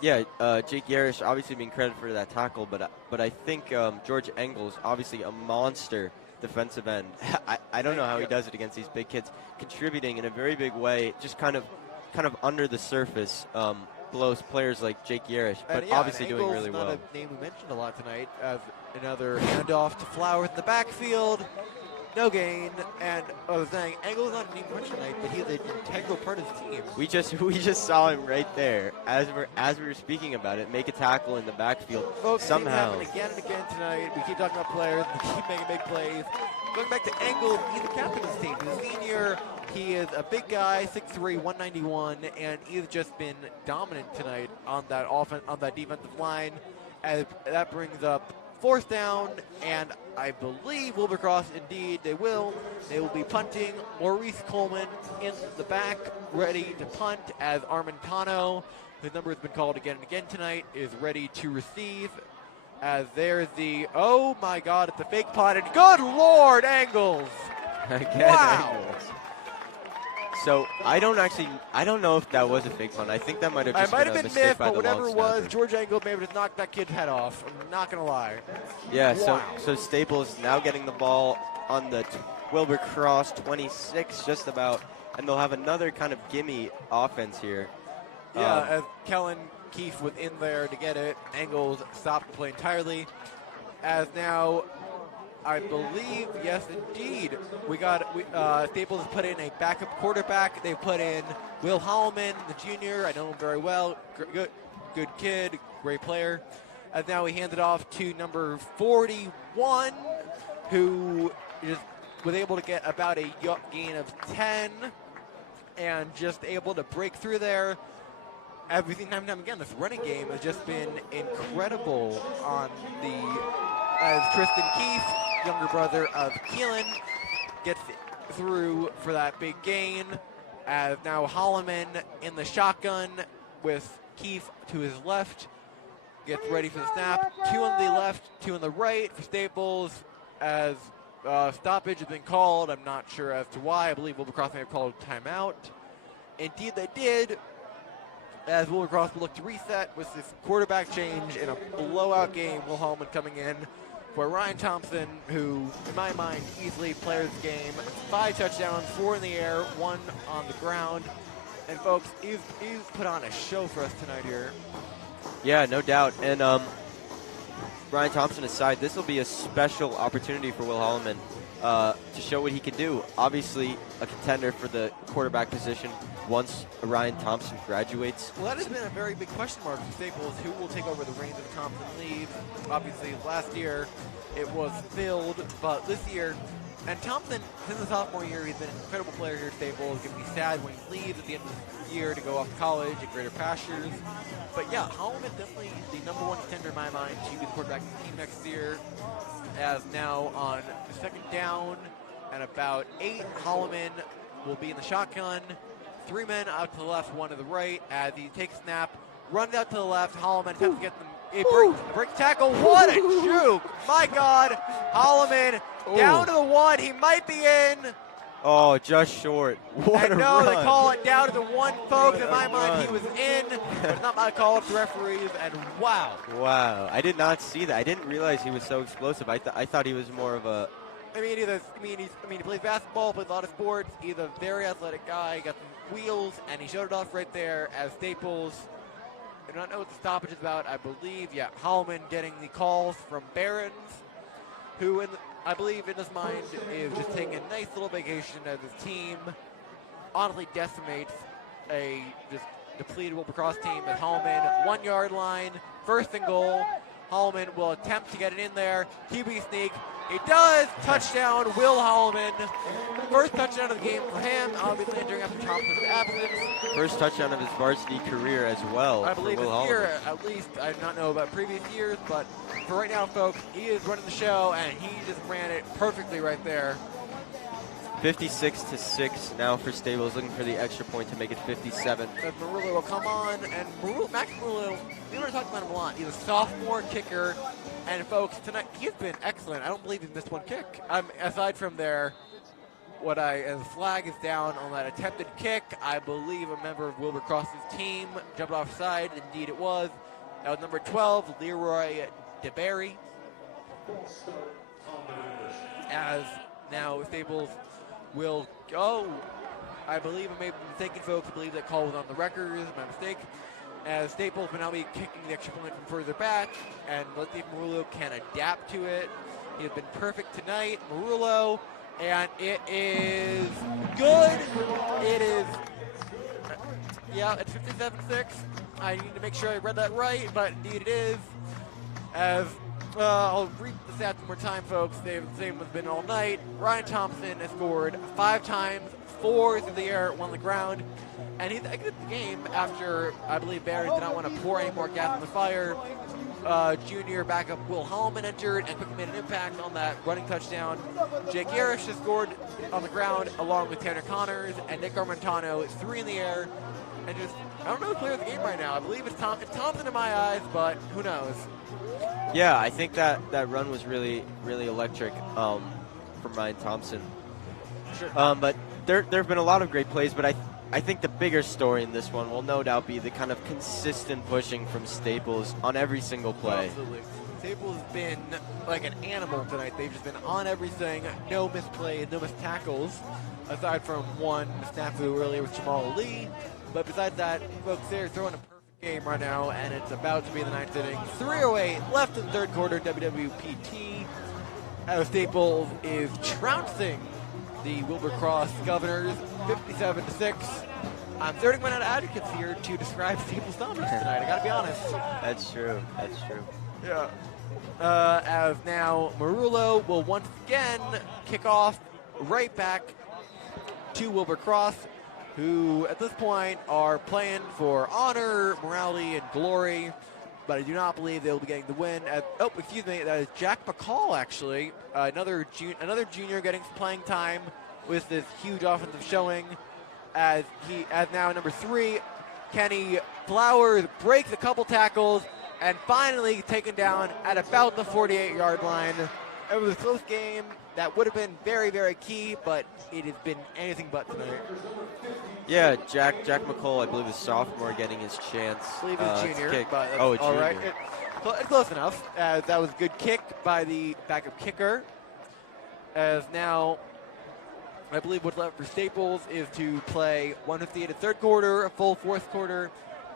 Yeah, Jake Garish obviously being credited for that tackle, but I think George Engels, obviously a monster defensive end. I don't know how he does it against these big kids, contributing in a very big way, just kind of under the surface, blows players like Jake Garish, but obviously doing really well. Not a name we mentioned a lot tonight. Another handoff to Flowers in the backfield. No gain, and I was saying, Engels not a name we mentioned tonight, but he's an integral part of the team. We just saw him right there as we were speaking about it, make a tackle in the backfield. Folks, somehow. It's again and again tonight. We keep talking about players, we keep making big plays. Going back to Engels, he's the captain of this team. He's a senior. He is a big guy, 6'3", 191, and he's just been dominant tonight on that defensive line. As that brings up 4th down, and I believe Wilbur Cross, indeed, they will be punting. Maurice Coleman in the back, ready to punt, as Armentano, whose number has been called again and again tonight, is ready to receive. As there's oh my God, it's a fake punt, and good Lord, Engels! Again, wow! Engels. So I don't know if that was a fake punt. I think that might have just been a mistake missed, by but the whatever it was, snapper. George Engels maybe just knocked that kid's head off. I'm not gonna lie. Yeah. Wow. So Staples now getting the ball on the Wilbur Cross 26, just about, and they'll have another kind of gimme offense here. Yeah, as Kellen Keefe was in there to get it, Engels stopped the play entirely. As now, I believe, yes, indeed, Staples has put in a backup quarterback. They put in Will Holloman, the junior. I know him very well. Good kid, great player. As now he hands it off to number 41, who just was able to get about a gain of 10 and just able to break through there. As we've seen time and time again, this running game has just been incredible as Tristan Keefe, younger brother of Keelan, gets through for that big gain. As now Holloman in the shotgun with Keefe to his left, gets ready for the snap. 2 on the left, 2 on the right for Staples. As stoppage has been called, I'm not sure as to why. I believe Wilbur Cross may have called timeout. Indeed, they did. As Wilbur Cross will look to reset with this quarterback change in a blowout game. Will Holloman coming in for Ryan Thompson, who, in my mind, easily player of the game. 5 touchdowns, 4 in the air, 1 on the ground. And folks, he's put on a show for us tonight here. Yeah, no doubt. And Ryan Thompson aside, this will be a special opportunity for Will Holloman to show what he can do. Obviously, a contender for the quarterback position once Ryan Thompson graduates. Well, that has been a very big question mark for Staples. Who will take over the reins if Thompson leaves? Obviously, last year it was filled, but this year, and Thompson, since the sophomore year, he's been an incredible player here at Staples. It's going to be sad when he leaves at the end of the year to go off to college at Greater Pastures. But yeah, Holloman definitely the number 1 contender in my mind to be the quarterback of the team next year. As now on 2nd down and about 8, Holloman will be in the shotgun. 3 men out to the left, 1 to the right. As he takes a snap, runs out to the left. Holloman attempts to get them. A break tackle. What a juke! My God, Holloman down to the 1. He might be in. Oh, just short. What a run. They call it down to the 1, folks. In my mind, he was in. But it's not my call. It's the referees. And wow. Wow. I did not see that. I didn't realize he was so explosive. I thought he was more of a he plays basketball, plays a lot of sports. He's a very athletic guy. Got some wheels, and he showed it off right there as Staples. I do not know what the stoppage is about. I believe, Hallman getting the calls from Barons, who, I believe, in his mind, is just taking a nice little vacation as his team honestly decimates a just depleted Wilbur Cross team at Hallman. 1 yard line, first and goal. Hallman will attempt to get it in there. QB sneak. He does. Touchdown, Will Hallman. First touchdown of the game for him, obviously entering after Thompson's absence. First touchdown of his varsity career as well. I believe for Will this Hallman. year, at least. I do not know about previous years, but for right now, folks, he is running the show, and he just ran it perfectly right there. 56-6 now for Staples, looking for the extra point to make it 57. And Murillo will come on, and Max Murillo, we already talked about him a lot. He's a sophomore kicker, and folks, tonight he's been excellent. I don't believe he's missed one kick. Aside from there, as the flag is down on that attempted kick, I believe a member of Wilbur Cross's team jumped offside. Indeed, it was. That was number 12, Leroy DeBerry. As now Staples will go. I believe I may be mistaken, folks. I believe that call was on the record. Is my mistake. As Staples will now be kicking the extra point from further back, and let's see if Murillo can adapt to it. He has been perfect tonight, Murillo, and it is good. It is, it's 57-6. I need to make sure I read that right, but indeed it is. As I'll read the stats one more time, folks. The same has been all night. Ryan Thompson has scored 5 times, 4 through the air, 1 on the ground. And he's exited the game after, I believe, Barry did not want to pour any more gas on the fire. Junior backup Will Hallman entered and quickly made an impact on that running touchdown. Jake Yarish has scored on the ground along with Tanner Connors, and Nick Armentano is 3 in the air. And just, I don't know the player of the game right now. I believe it's Thompson in my eyes, but who knows? Yeah, I think that run was really, really electric from Ryan Thompson. Sure. But there have been a lot of great plays, but I think the bigger story in this one will no doubt be the kind of consistent pushing from Staples on every single play. Absolutely. Staples has been like an animal tonight. They've just been on everything. No misplays, no missed tackles, aside from one snafu earlier with Jamal Ali. But besides that, folks, they're throwing a perfect game right now, and it's about to be the 9th inning. 3:08 left in the third quarter, WWPT. As Staples is trouncing the Wilbur Cross Governors, 57-6. I'm 31 out of advocates here to describe Staples' dominance tonight. I gotta be honest. That's true. Yeah. As now Murillo will once again kick off right back to Wilbur Cross, who at this point are playing for honor, morality, and glory. But I do not believe they'll be getting the win. That is Jack McCall, actually. Another junior getting some playing time with this huge offensive showing. As now number 3, Kenny Flowers breaks a couple tackles and finally taken down at about the 48-yard line. It was a close game that would have been very, very key, but it has been anything but tonight. Yeah, Jack McCall, I believe, is sophomore getting his chance. I believe it's junior, kick. but that's a all junior. right. It's close enough. That was a good kick by the backup kicker. As now, I believe what's left for Staples is to play 1:58 of third quarter, a full fourth quarter,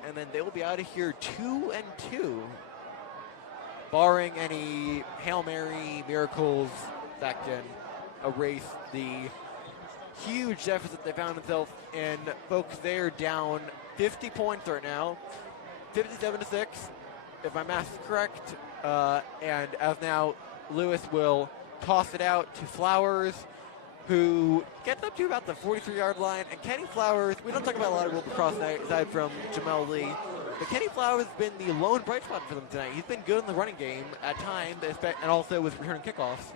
and then they will be out of here 2-2, barring any Hail Mary miracles that can erase the huge deficit they found themselves in. Folks, they're down 50 points right now, 57-6, if my math is correct. And as now, Lewis will toss it out to Flowers, who gets up to about the 43-yard line. And Kenny Flowers, we don't talk about a lot of Wilbur Cross tonight, aside from Jamal Lee, but Kenny Flowers has been the lone bright spot for them tonight. He's been good in the running game at times, and also with returning kickoffs.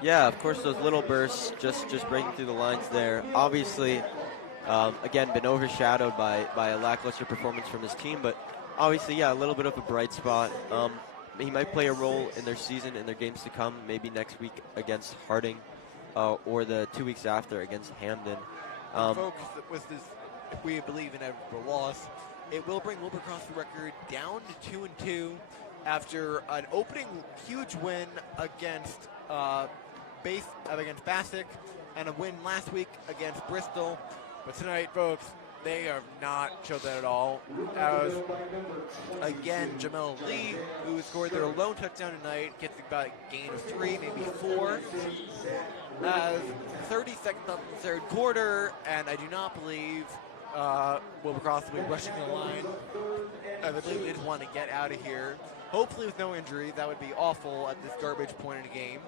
Yeah, of course, those little bursts just breaking through the lines there. Obviously, again, been overshadowed by a lackluster performance from his team, but obviously, yeah, a little bit of a bright spot. He might play a role in their season, in their games to come, maybe next week against Harding, or the 2 weeks after against Hamden. Folks, with this, if we believe in inevitable loss, it will bring Wilbur Cross the record down to 2-2 after an opening huge win against base against Bassick and a win last week against Bristol. But tonight, folks, they have not showed that at all. As, again, Jamel Lee, who scored their lone touchdown tonight, gets about a gain of 3, maybe 4. As 30 seconds up in the third quarter, and I do not believe Wilbur Cross will be rushing the line. I believe they just want to get out of here. Hopefully with no injury. That would be awful at this garbage point in the game.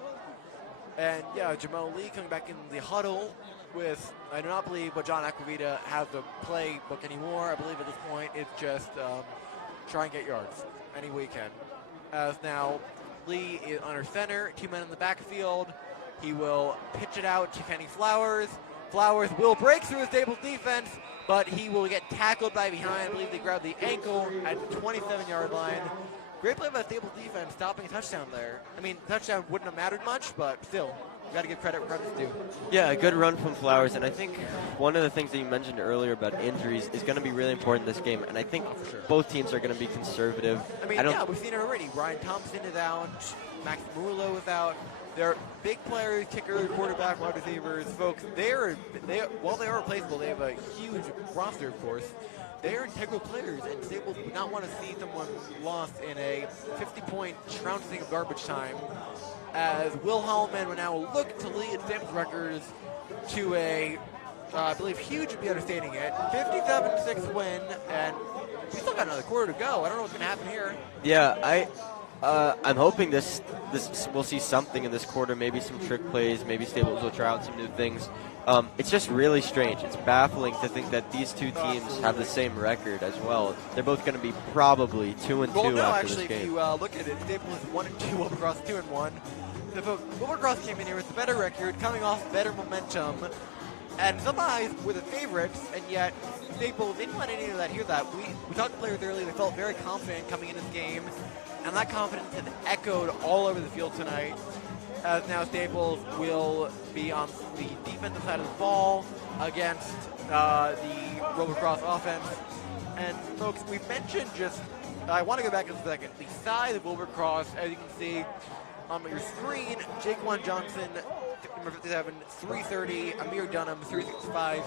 And yeah, Jamel Lee coming back in the huddle with, I do not believe what John Aquavita has the playbook anymore. I believe at this point it's just try and get yards any way he can. As now Lee is under center, 2 men in the backfield. He will pitch it out to Kenny Flowers. Flowers will break through the Staples defense, but he will get tackled by behind. I believe they grabbed the ankle at the 27-yard line. Great play by the Staples defense, stopping a touchdown there. I mean, touchdown wouldn't have mattered much, but still, you got to give credit where credit's due. Yeah, a good run from Flowers, and I think one of the things that you mentioned earlier about injuries is going to be really important in this game, and I think both teams are going to be conservative. I mean, yeah, we've seen it already. Ryan Thompson is out, Max Murillo is out. They're big players, kicker, quarterback, wide receivers. Folks, while they are replaceable, they have a huge roster, of course. They are integral players, and Staples would not want to see someone lost in a 50-point trouncing of garbage time. As Will Hallman will now look to lead Staples records to a, I believe huge would be understating it, 57-6 win, and we still got another quarter to go. I don't know what's going to happen here. Yeah, I'm hoping this we'll see something in this quarter, maybe some trick plays, maybe Staples will try out some new things. It's just really strange. It's baffling to think that these two teams have the same record as well. They're both going to be probably 2-2 after this game. If you look at it, Staples is 1-2, Wilbur Cross 2-1. So Wilbur Cross came in here with a better record, coming off better momentum, and some eyes were the favorites, and yet Staples didn't let any of that hear that. We talked to players earlier, they felt very confident coming in this game, and that confidence has echoed all over the field tonight. As now Staples will be on the defensive side of the ball against the Wilbur Cross offense. And folks, we mentioned I want to go back in a second, the size of Wilbur Cross, as you can see on your screen, Jaquan Johnson, number 57, 330, Amir Dunham, 365,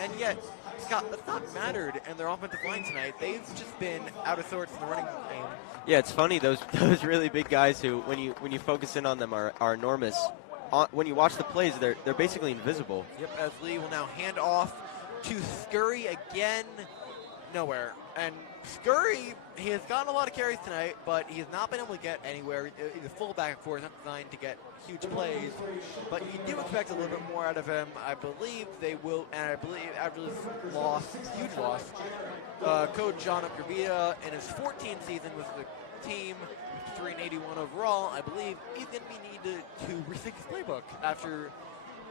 and yet, Scott, that's not mattered in their offensive line tonight. They've just been out of sorts in the running game. Yeah, it's funny, those really big guys who, when you focus in on them, are enormous. When you watch the plays, they're basically invisible. Yep, as Lee will now hand off to Scurry again, nowhere. And Scurry, he has gotten a lot of carries tonight, but he has not been able to get anywhere. He's a fullback, of course, not designed to get huge plays. But you do expect a little bit more out of him. I believe they will, and I believe after this huge loss, Coach John Upgravita in his 14th season with the team, 381 overall, I believe he's going to be needed to rethink his playbook after,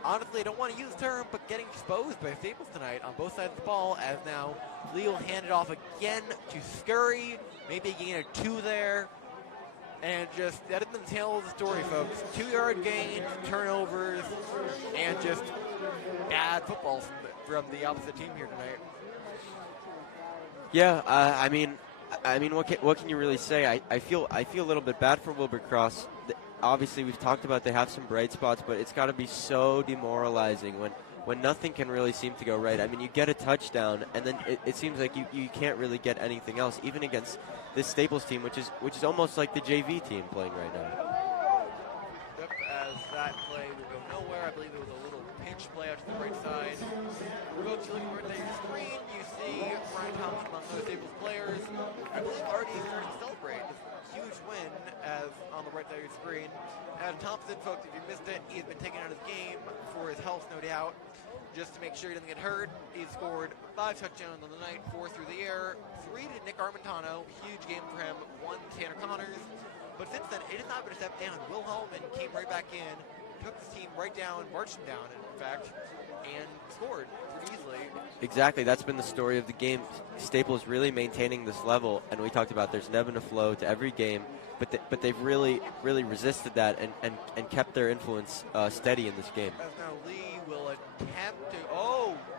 honestly, I don't want to use the term, but getting exposed by Staples tonight on both sides of the ball, as now Lee will hand it off again to Scurry, maybe a gain of 2 there, and just, that is the tale of the story, folks. 2-yard gains, turnovers, and just bad football from the opposite team here tonight. Yeah, I mean, what can you really say? I feel a little bit bad for Wilbur Cross. Obviously, we've talked about they have some bright spots, but it's got to be so demoralizing when nothing can really seem to go right. I mean, you get a touchdown, and then it seems like you can't really get anything else, even against this Staples team, which is almost like the JV team playing right now. Yep, as that play will go nowhere. I believe it was a little pinch play out to the right side. Folks, looking over at your screen, you see Ryan Thompson among those Staples players. I believe already starting to celebrate this huge win as on the right side of your screen. Adam Thompson, folks, if you missed it, he's been taken out of the game for his health, no doubt, just to make sure he doesn't get hurt. He's scored 5 touchdowns on the night, 4 through the air, 3 to Nick Armentano, huge game for him, 1 to Tanner Connors. But since then, it has not been a step down. Will Hallman came right back in, took his team right down, marched them down, in fact, and scored pretty easily. Exactly, that's been the story of the game. Staples really maintaining this level, and we talked about there's an ebb and a flow to every game, but they've really resisted that and kept their influence steady in this game. As now Lee will attempt to,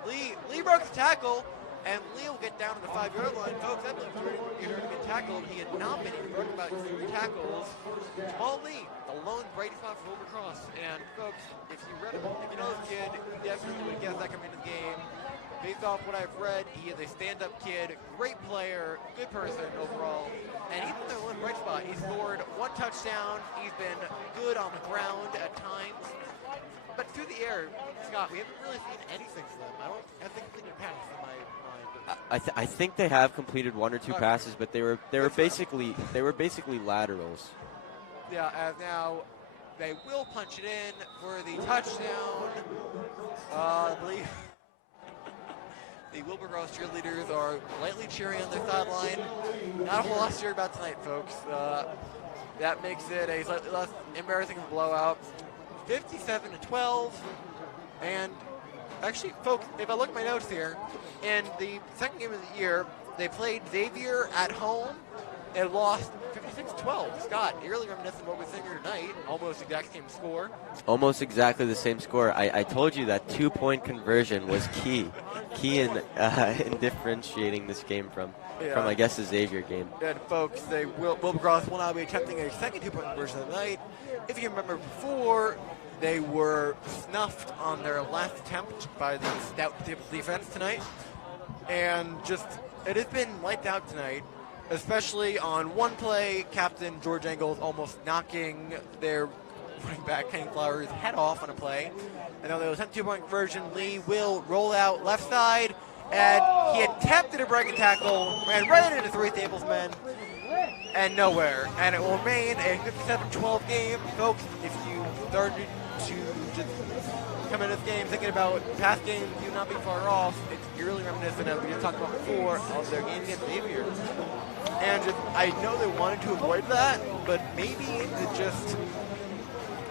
Lee broke the tackle, and Lee will get down to the 5-yard line. Folks, that looks pretty good to get tackled. He had not been. He broke about 3 tackles. Jamal Lee the lone bright spot for Wilbur Cross. And folks, if you know this kid, you definitely would guess that coming into the game. Based off what I've read, he is a stand-up kid, great player, good person overall. And he's been the one bright spot. He scored 1 touchdown. He's been good on the ground at times. But through the air, Scott, we haven't really seen anything from them. I think they did pass in my mind. I think they have completed 1 or 2 passes, but they were basically laterals. Yeah, as now they will punch it in for the touchdown. I believe the Wilbur Cross cheerleaders are lightly cheering on their sideline. Not a whole lot to cheer about tonight, folks. That makes it a slightly less embarrassing of a blowout. 57-12. And actually, folks, if I look at my notes here, in the second game of the year, they played Xavier at home and lost 56-12. Scott, eerily reminiscent of what we're seeing here tonight. Almost exact same score. Almost exactly the same score. I told you that 2-point conversion was key in differentiating this game from I guess the Xavier game. And folks, Wilbur Cross will now be attempting a second 2-point conversion of the night. If you remember before, they were snuffed on their last attempt by the stout defense tonight. And it has been lights out tonight, especially on one play, Captain George Engels almost knocking their running back Kenny Flowers' head off on a play. And then there was a 2-point conversion. Lee will roll out left side, and he attempted a break and tackle, ran right into 3 Staples men, and nowhere. And it will remain a 57-12 game. Folks, if you started to just come into this game thinking about past games, you not be far off. It's really reminiscent of we just talked about before of their game against Xavier. And I know they wanted to avoid that, but maybe it just,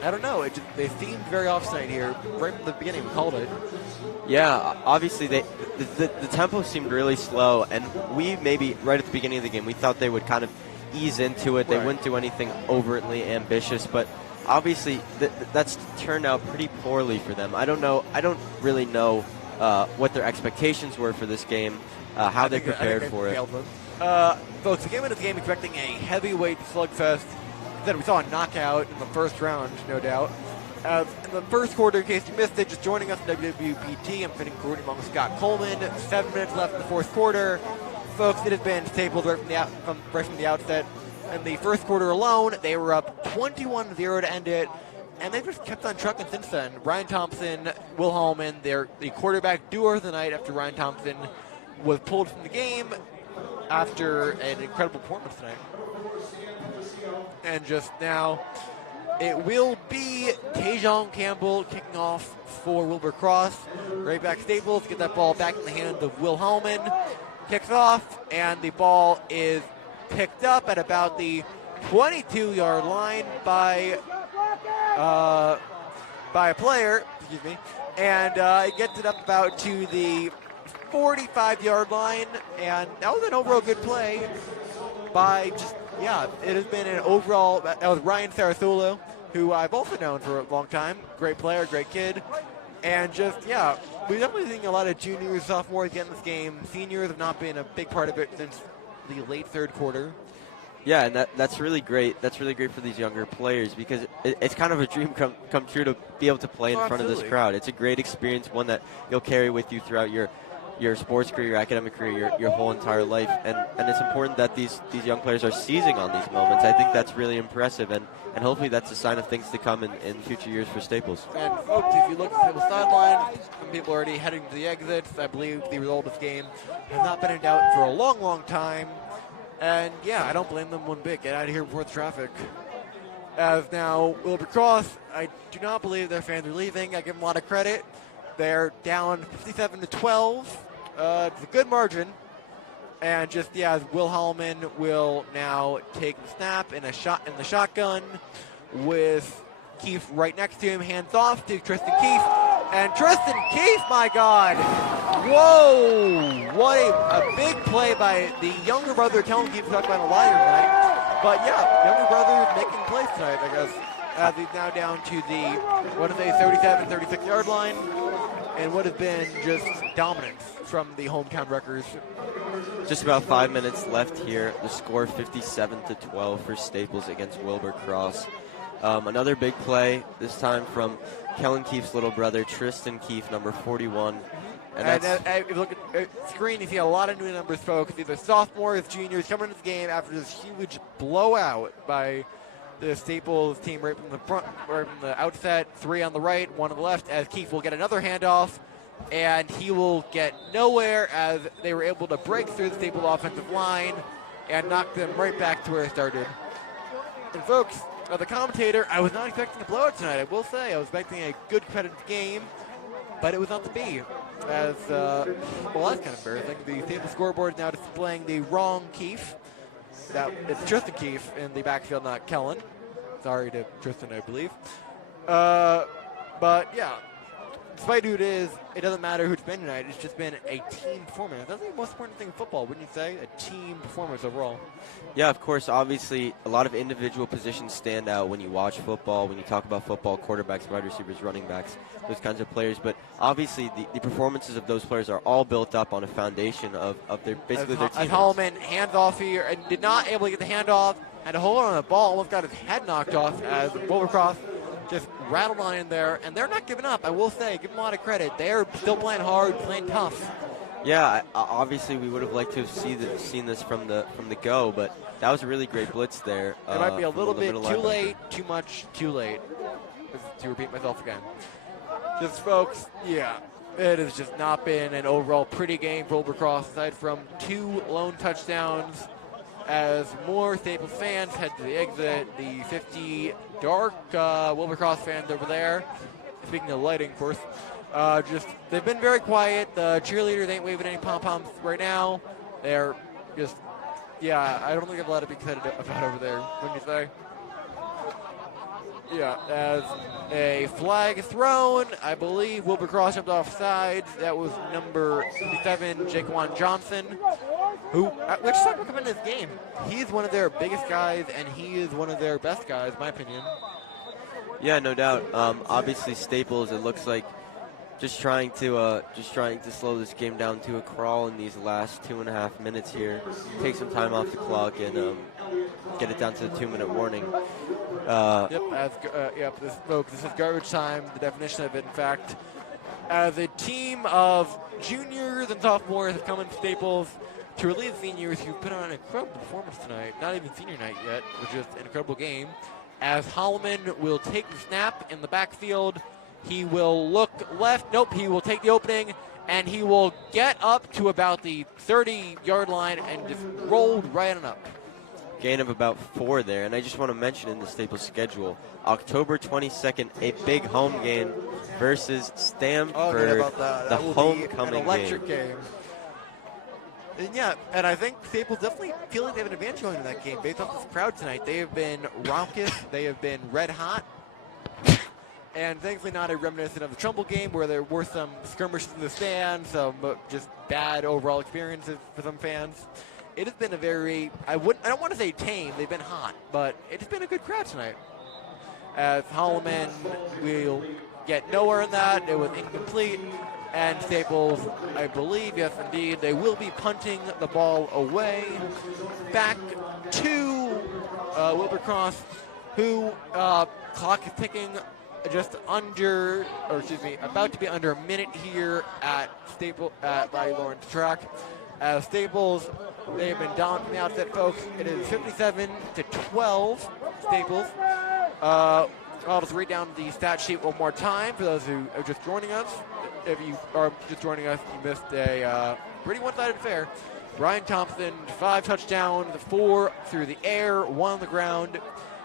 I don't know. They seemed very off tonight here right from the beginning. We called it. Yeah, obviously the tempo seemed really slow, and we maybe right at the beginning of the game we thought they would kind of ease into it. They wouldn't do anything overtly ambitious, but obviously that's turned out pretty poorly for them. I don't really know what their expectations were for this game, how they prepared for it. Folks, the game into the game expecting a heavyweight slugfest. Then we saw a knockout in the first round, no doubt. In the first quarter, in case you missed it, just joining us in WWPT, I'm fitting coordinator among Scott Coleman. 7 minutes left in the fourth quarter. Folks, it has been stapled right from the outset. In the first quarter alone, they were up 21-0 to end it, and they've just kept on trucking since then. Ryan Thompson, Will Hallman, they're the quarterback duo of the night after Ryan Thompson was pulled from the game after an incredible performance tonight. And just now, it will be Tajon Campbell kicking off for Wilbur Cross. Right back Staples, get that ball back in the hands of Will Hallman. Kicks off, and the ball is picked up at about the 22-yard line by a player, and it gets it up about to the 45-yard line, and that was an overall good play by it has been an overall, that was Ryan Sarazulo, who I've also known for a long time. Great player, great kid, and we're definitely seeing a lot of juniors, sophomores get in this game. Seniors have not been a big part of it since the late third quarter. Yeah, and that's really great. That's really great for these younger players because it's kind of a dream come true to be able to play in front of this crowd. It's a great experience, one that you'll carry with you throughout your sports career, your academic career, your whole entire life. And it's important that these young players are seizing on these moments. I think that's really impressive, and hopefully that's a sign of things to come in future years for Staples. And folks, if you look at the sideline, some people are already heading to the exits. I believe the result of this game has not been in doubt for a long, long time. And I don't blame them one bit. Get out of here before the traffic. As now, Wilbur Cross, I do not believe their fans are leaving. I give them a lot of credit. They're down 57-12. It's a good margin. And as Will Hallman will now take the snap in the shotgun with Keefe right next to him. Hands off to Tristan Keefe. And Tristan Keefe, my God. Whoa. What a big play by the younger brother. Kellen Keefe talked about a liar tonight. But younger brother making plays tonight, I guess. As he's now down to the, 37, 36-yard line. And what has been just dominance from the hometown Wreckers. Just about 5 minutes left here. The score 57-12 for Staples against Wilbur Cross. Another big play, this time from Kellen Keefe's little brother, Tristan Keefe, number 41. And if you look at the screen, you see a lot of new numbers, folks. Either sophomores, juniors coming into this game after this huge blowout by the Staples team right from the front, right from the outset. 3 on the right, 1 on the left, as Keefe will get another handoff, and he will get nowhere as they were able to break through the Staples offensive line and knock them right back to where it started. And folks, the commentator, I was not expecting a blowout tonight, I will say. I was expecting a good competitive game, but it was not to be. As, well, that's kind of embarrassing. The Staples scoreboard is now displaying the wrong Keefe. It's Tristan Keefe in the backfield, not Kellen. Sorry to Tristan, I believe. But, yeah, despite who it is, it doesn't matter who it's been tonight. It's just been a team performance. That's the most important thing in football, wouldn't you say? A team performance overall. Yeah, of course. Obviously, a lot of individual positions stand out when you watch football, when you talk about football, quarterbacks, wide receivers, running backs, those kinds of players. But obviously, the performances of those players are all built up on a foundation of their basically their team. As Holloman hands off here and did not able to get the handoff, had to hold on the ball, almost got his head knocked off as Wilbur just rattled on in there, and they're not giving up. I will say, give them a lot of credit. They're still playing hard, playing tough. Yeah, obviously we would have liked to have seen this from the go, but that was a really great blitz there. It might be a little bit too late, too much, too late. To repeat myself again. Just folks, yeah, it has just not been an overall pretty game for Wilbur Cross, aside from 2 lone touchdowns. As more Staples fans head to the exit, the 50 dark Wilbur Cross fans over there, speaking of lighting, of course, they've been very quiet. The cheerleaders ain't waving any pom-poms right now. They're just, yeah, I don't think there's a lot to be excited about over there, wouldn't you say? Yeah, as a flag is thrown, I believe Wilbur Cross jumped off sides. That was number 57, Jaquan Johnson, who, let's talk about coming in this game. He's one of their biggest guys, and he is one of their best guys, in my opinion. Yeah, no doubt. Obviously, Staples, it looks like just trying to slow this game down to a crawl in these last 2.5 minutes here. Take some time off the clock and get it down to the 2-minute warning. This is garbage time. The definition of it, in fact, as a team of juniors and sophomores have come in Staples to relieve seniors who put on an incredible performance tonight. Not even senior night yet, which is an incredible game. As Holloman will take the snap in the backfield, he will look left. Nope, he will take the opening, and he will get up to about the 30-yard line and just roll right on up. Gain of about 4 there, and I just want to mention in the Staples schedule, October 22nd, a big home game versus Stamford, the homecoming game. And yeah, and I think Staples definitely feel like they have an advantage going into that game based off this crowd tonight. They have been raucous, they have been red hot, and thankfully not a reminiscent of the Trumbull game where there were some skirmishes in the stands, some just bad overall experiences for some fans. It has been a very, I don't want to say tame, they've been hot, but it's been a good crowd tonight. As Holloman will get nowhere in that, it was incomplete, and Staples, I believe, yes indeed, they will be punting the ball away back to Wilbur Cross, who clock is ticking just under, or excuse me, about to be under a minute here at Larry Lawrence track. Staples, they have been down from the outset, folks. It is 57-12, Staples. I'll just read down the stat sheet one more time for those who are just joining us. If you are just joining us, you missed a pretty one-sided affair. Brian Thompson, 5 touchdowns, 4 through the air, 1 on the ground.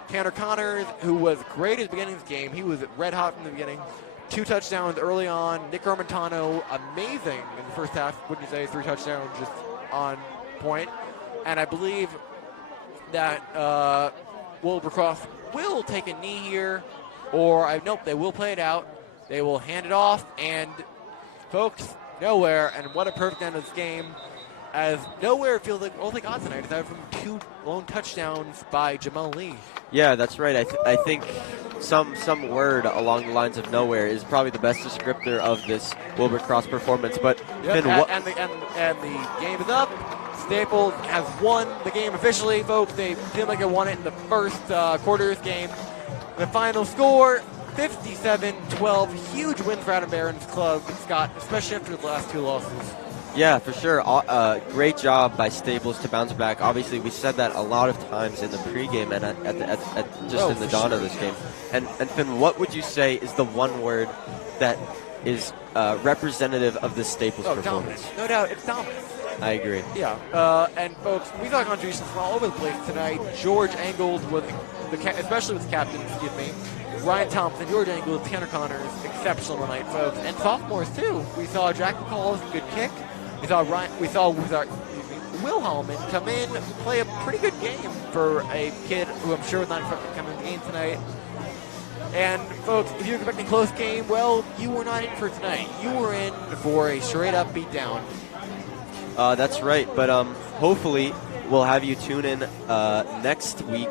Tanner Connors, who was great at the beginning of this game. He was red hot from the beginning. 2 touchdowns early on. Nick Armentano, amazing in the first half. Wouldn't you say 3 touchdowns just on point? And I believe that Wilbur Cross will take a knee here, or nope, they will play it out. They will hand it off, and folks, nowhere. And what a perfect end of this game, as nowhere feels like all they got tonight, aside from 2 lone touchdowns by Jamal Lee. Yeah, that's right. I think some word along the lines of nowhere is probably the best descriptor of this Wilbur Cross performance. But yep, and the game is up. Staples has won the game officially, folks. They seem like they won it in the first quarter of this game. The final score, 57-12. Huge win for Adam Barron's club, Scott, especially after the last 2 losses. Yeah, for sure. Great job by Staples to bounce back. Obviously, we said that a lot of times in the pregame and in the dawn of this game. And Finn, what would you say is the one word that is representative of the Staples performance? Dominance. No doubt, it's dominance. I agree. Yeah, and folks, we saw contributions from all over the place tonight. George Engels, especially with the captain, Ryan Thompson, George Engels, Tanner Connors, exceptional tonight, folks. And sophomores, too. We saw Jack McCall's good kick. We saw Will Hallman come in, play a pretty good game for a kid who I'm sure was not expecting to come in the game tonight. And folks, if you're expecting a close game, well, you were not in for tonight. You were in for a straight-up beatdown. That's right, but hopefully we'll have you tune in next week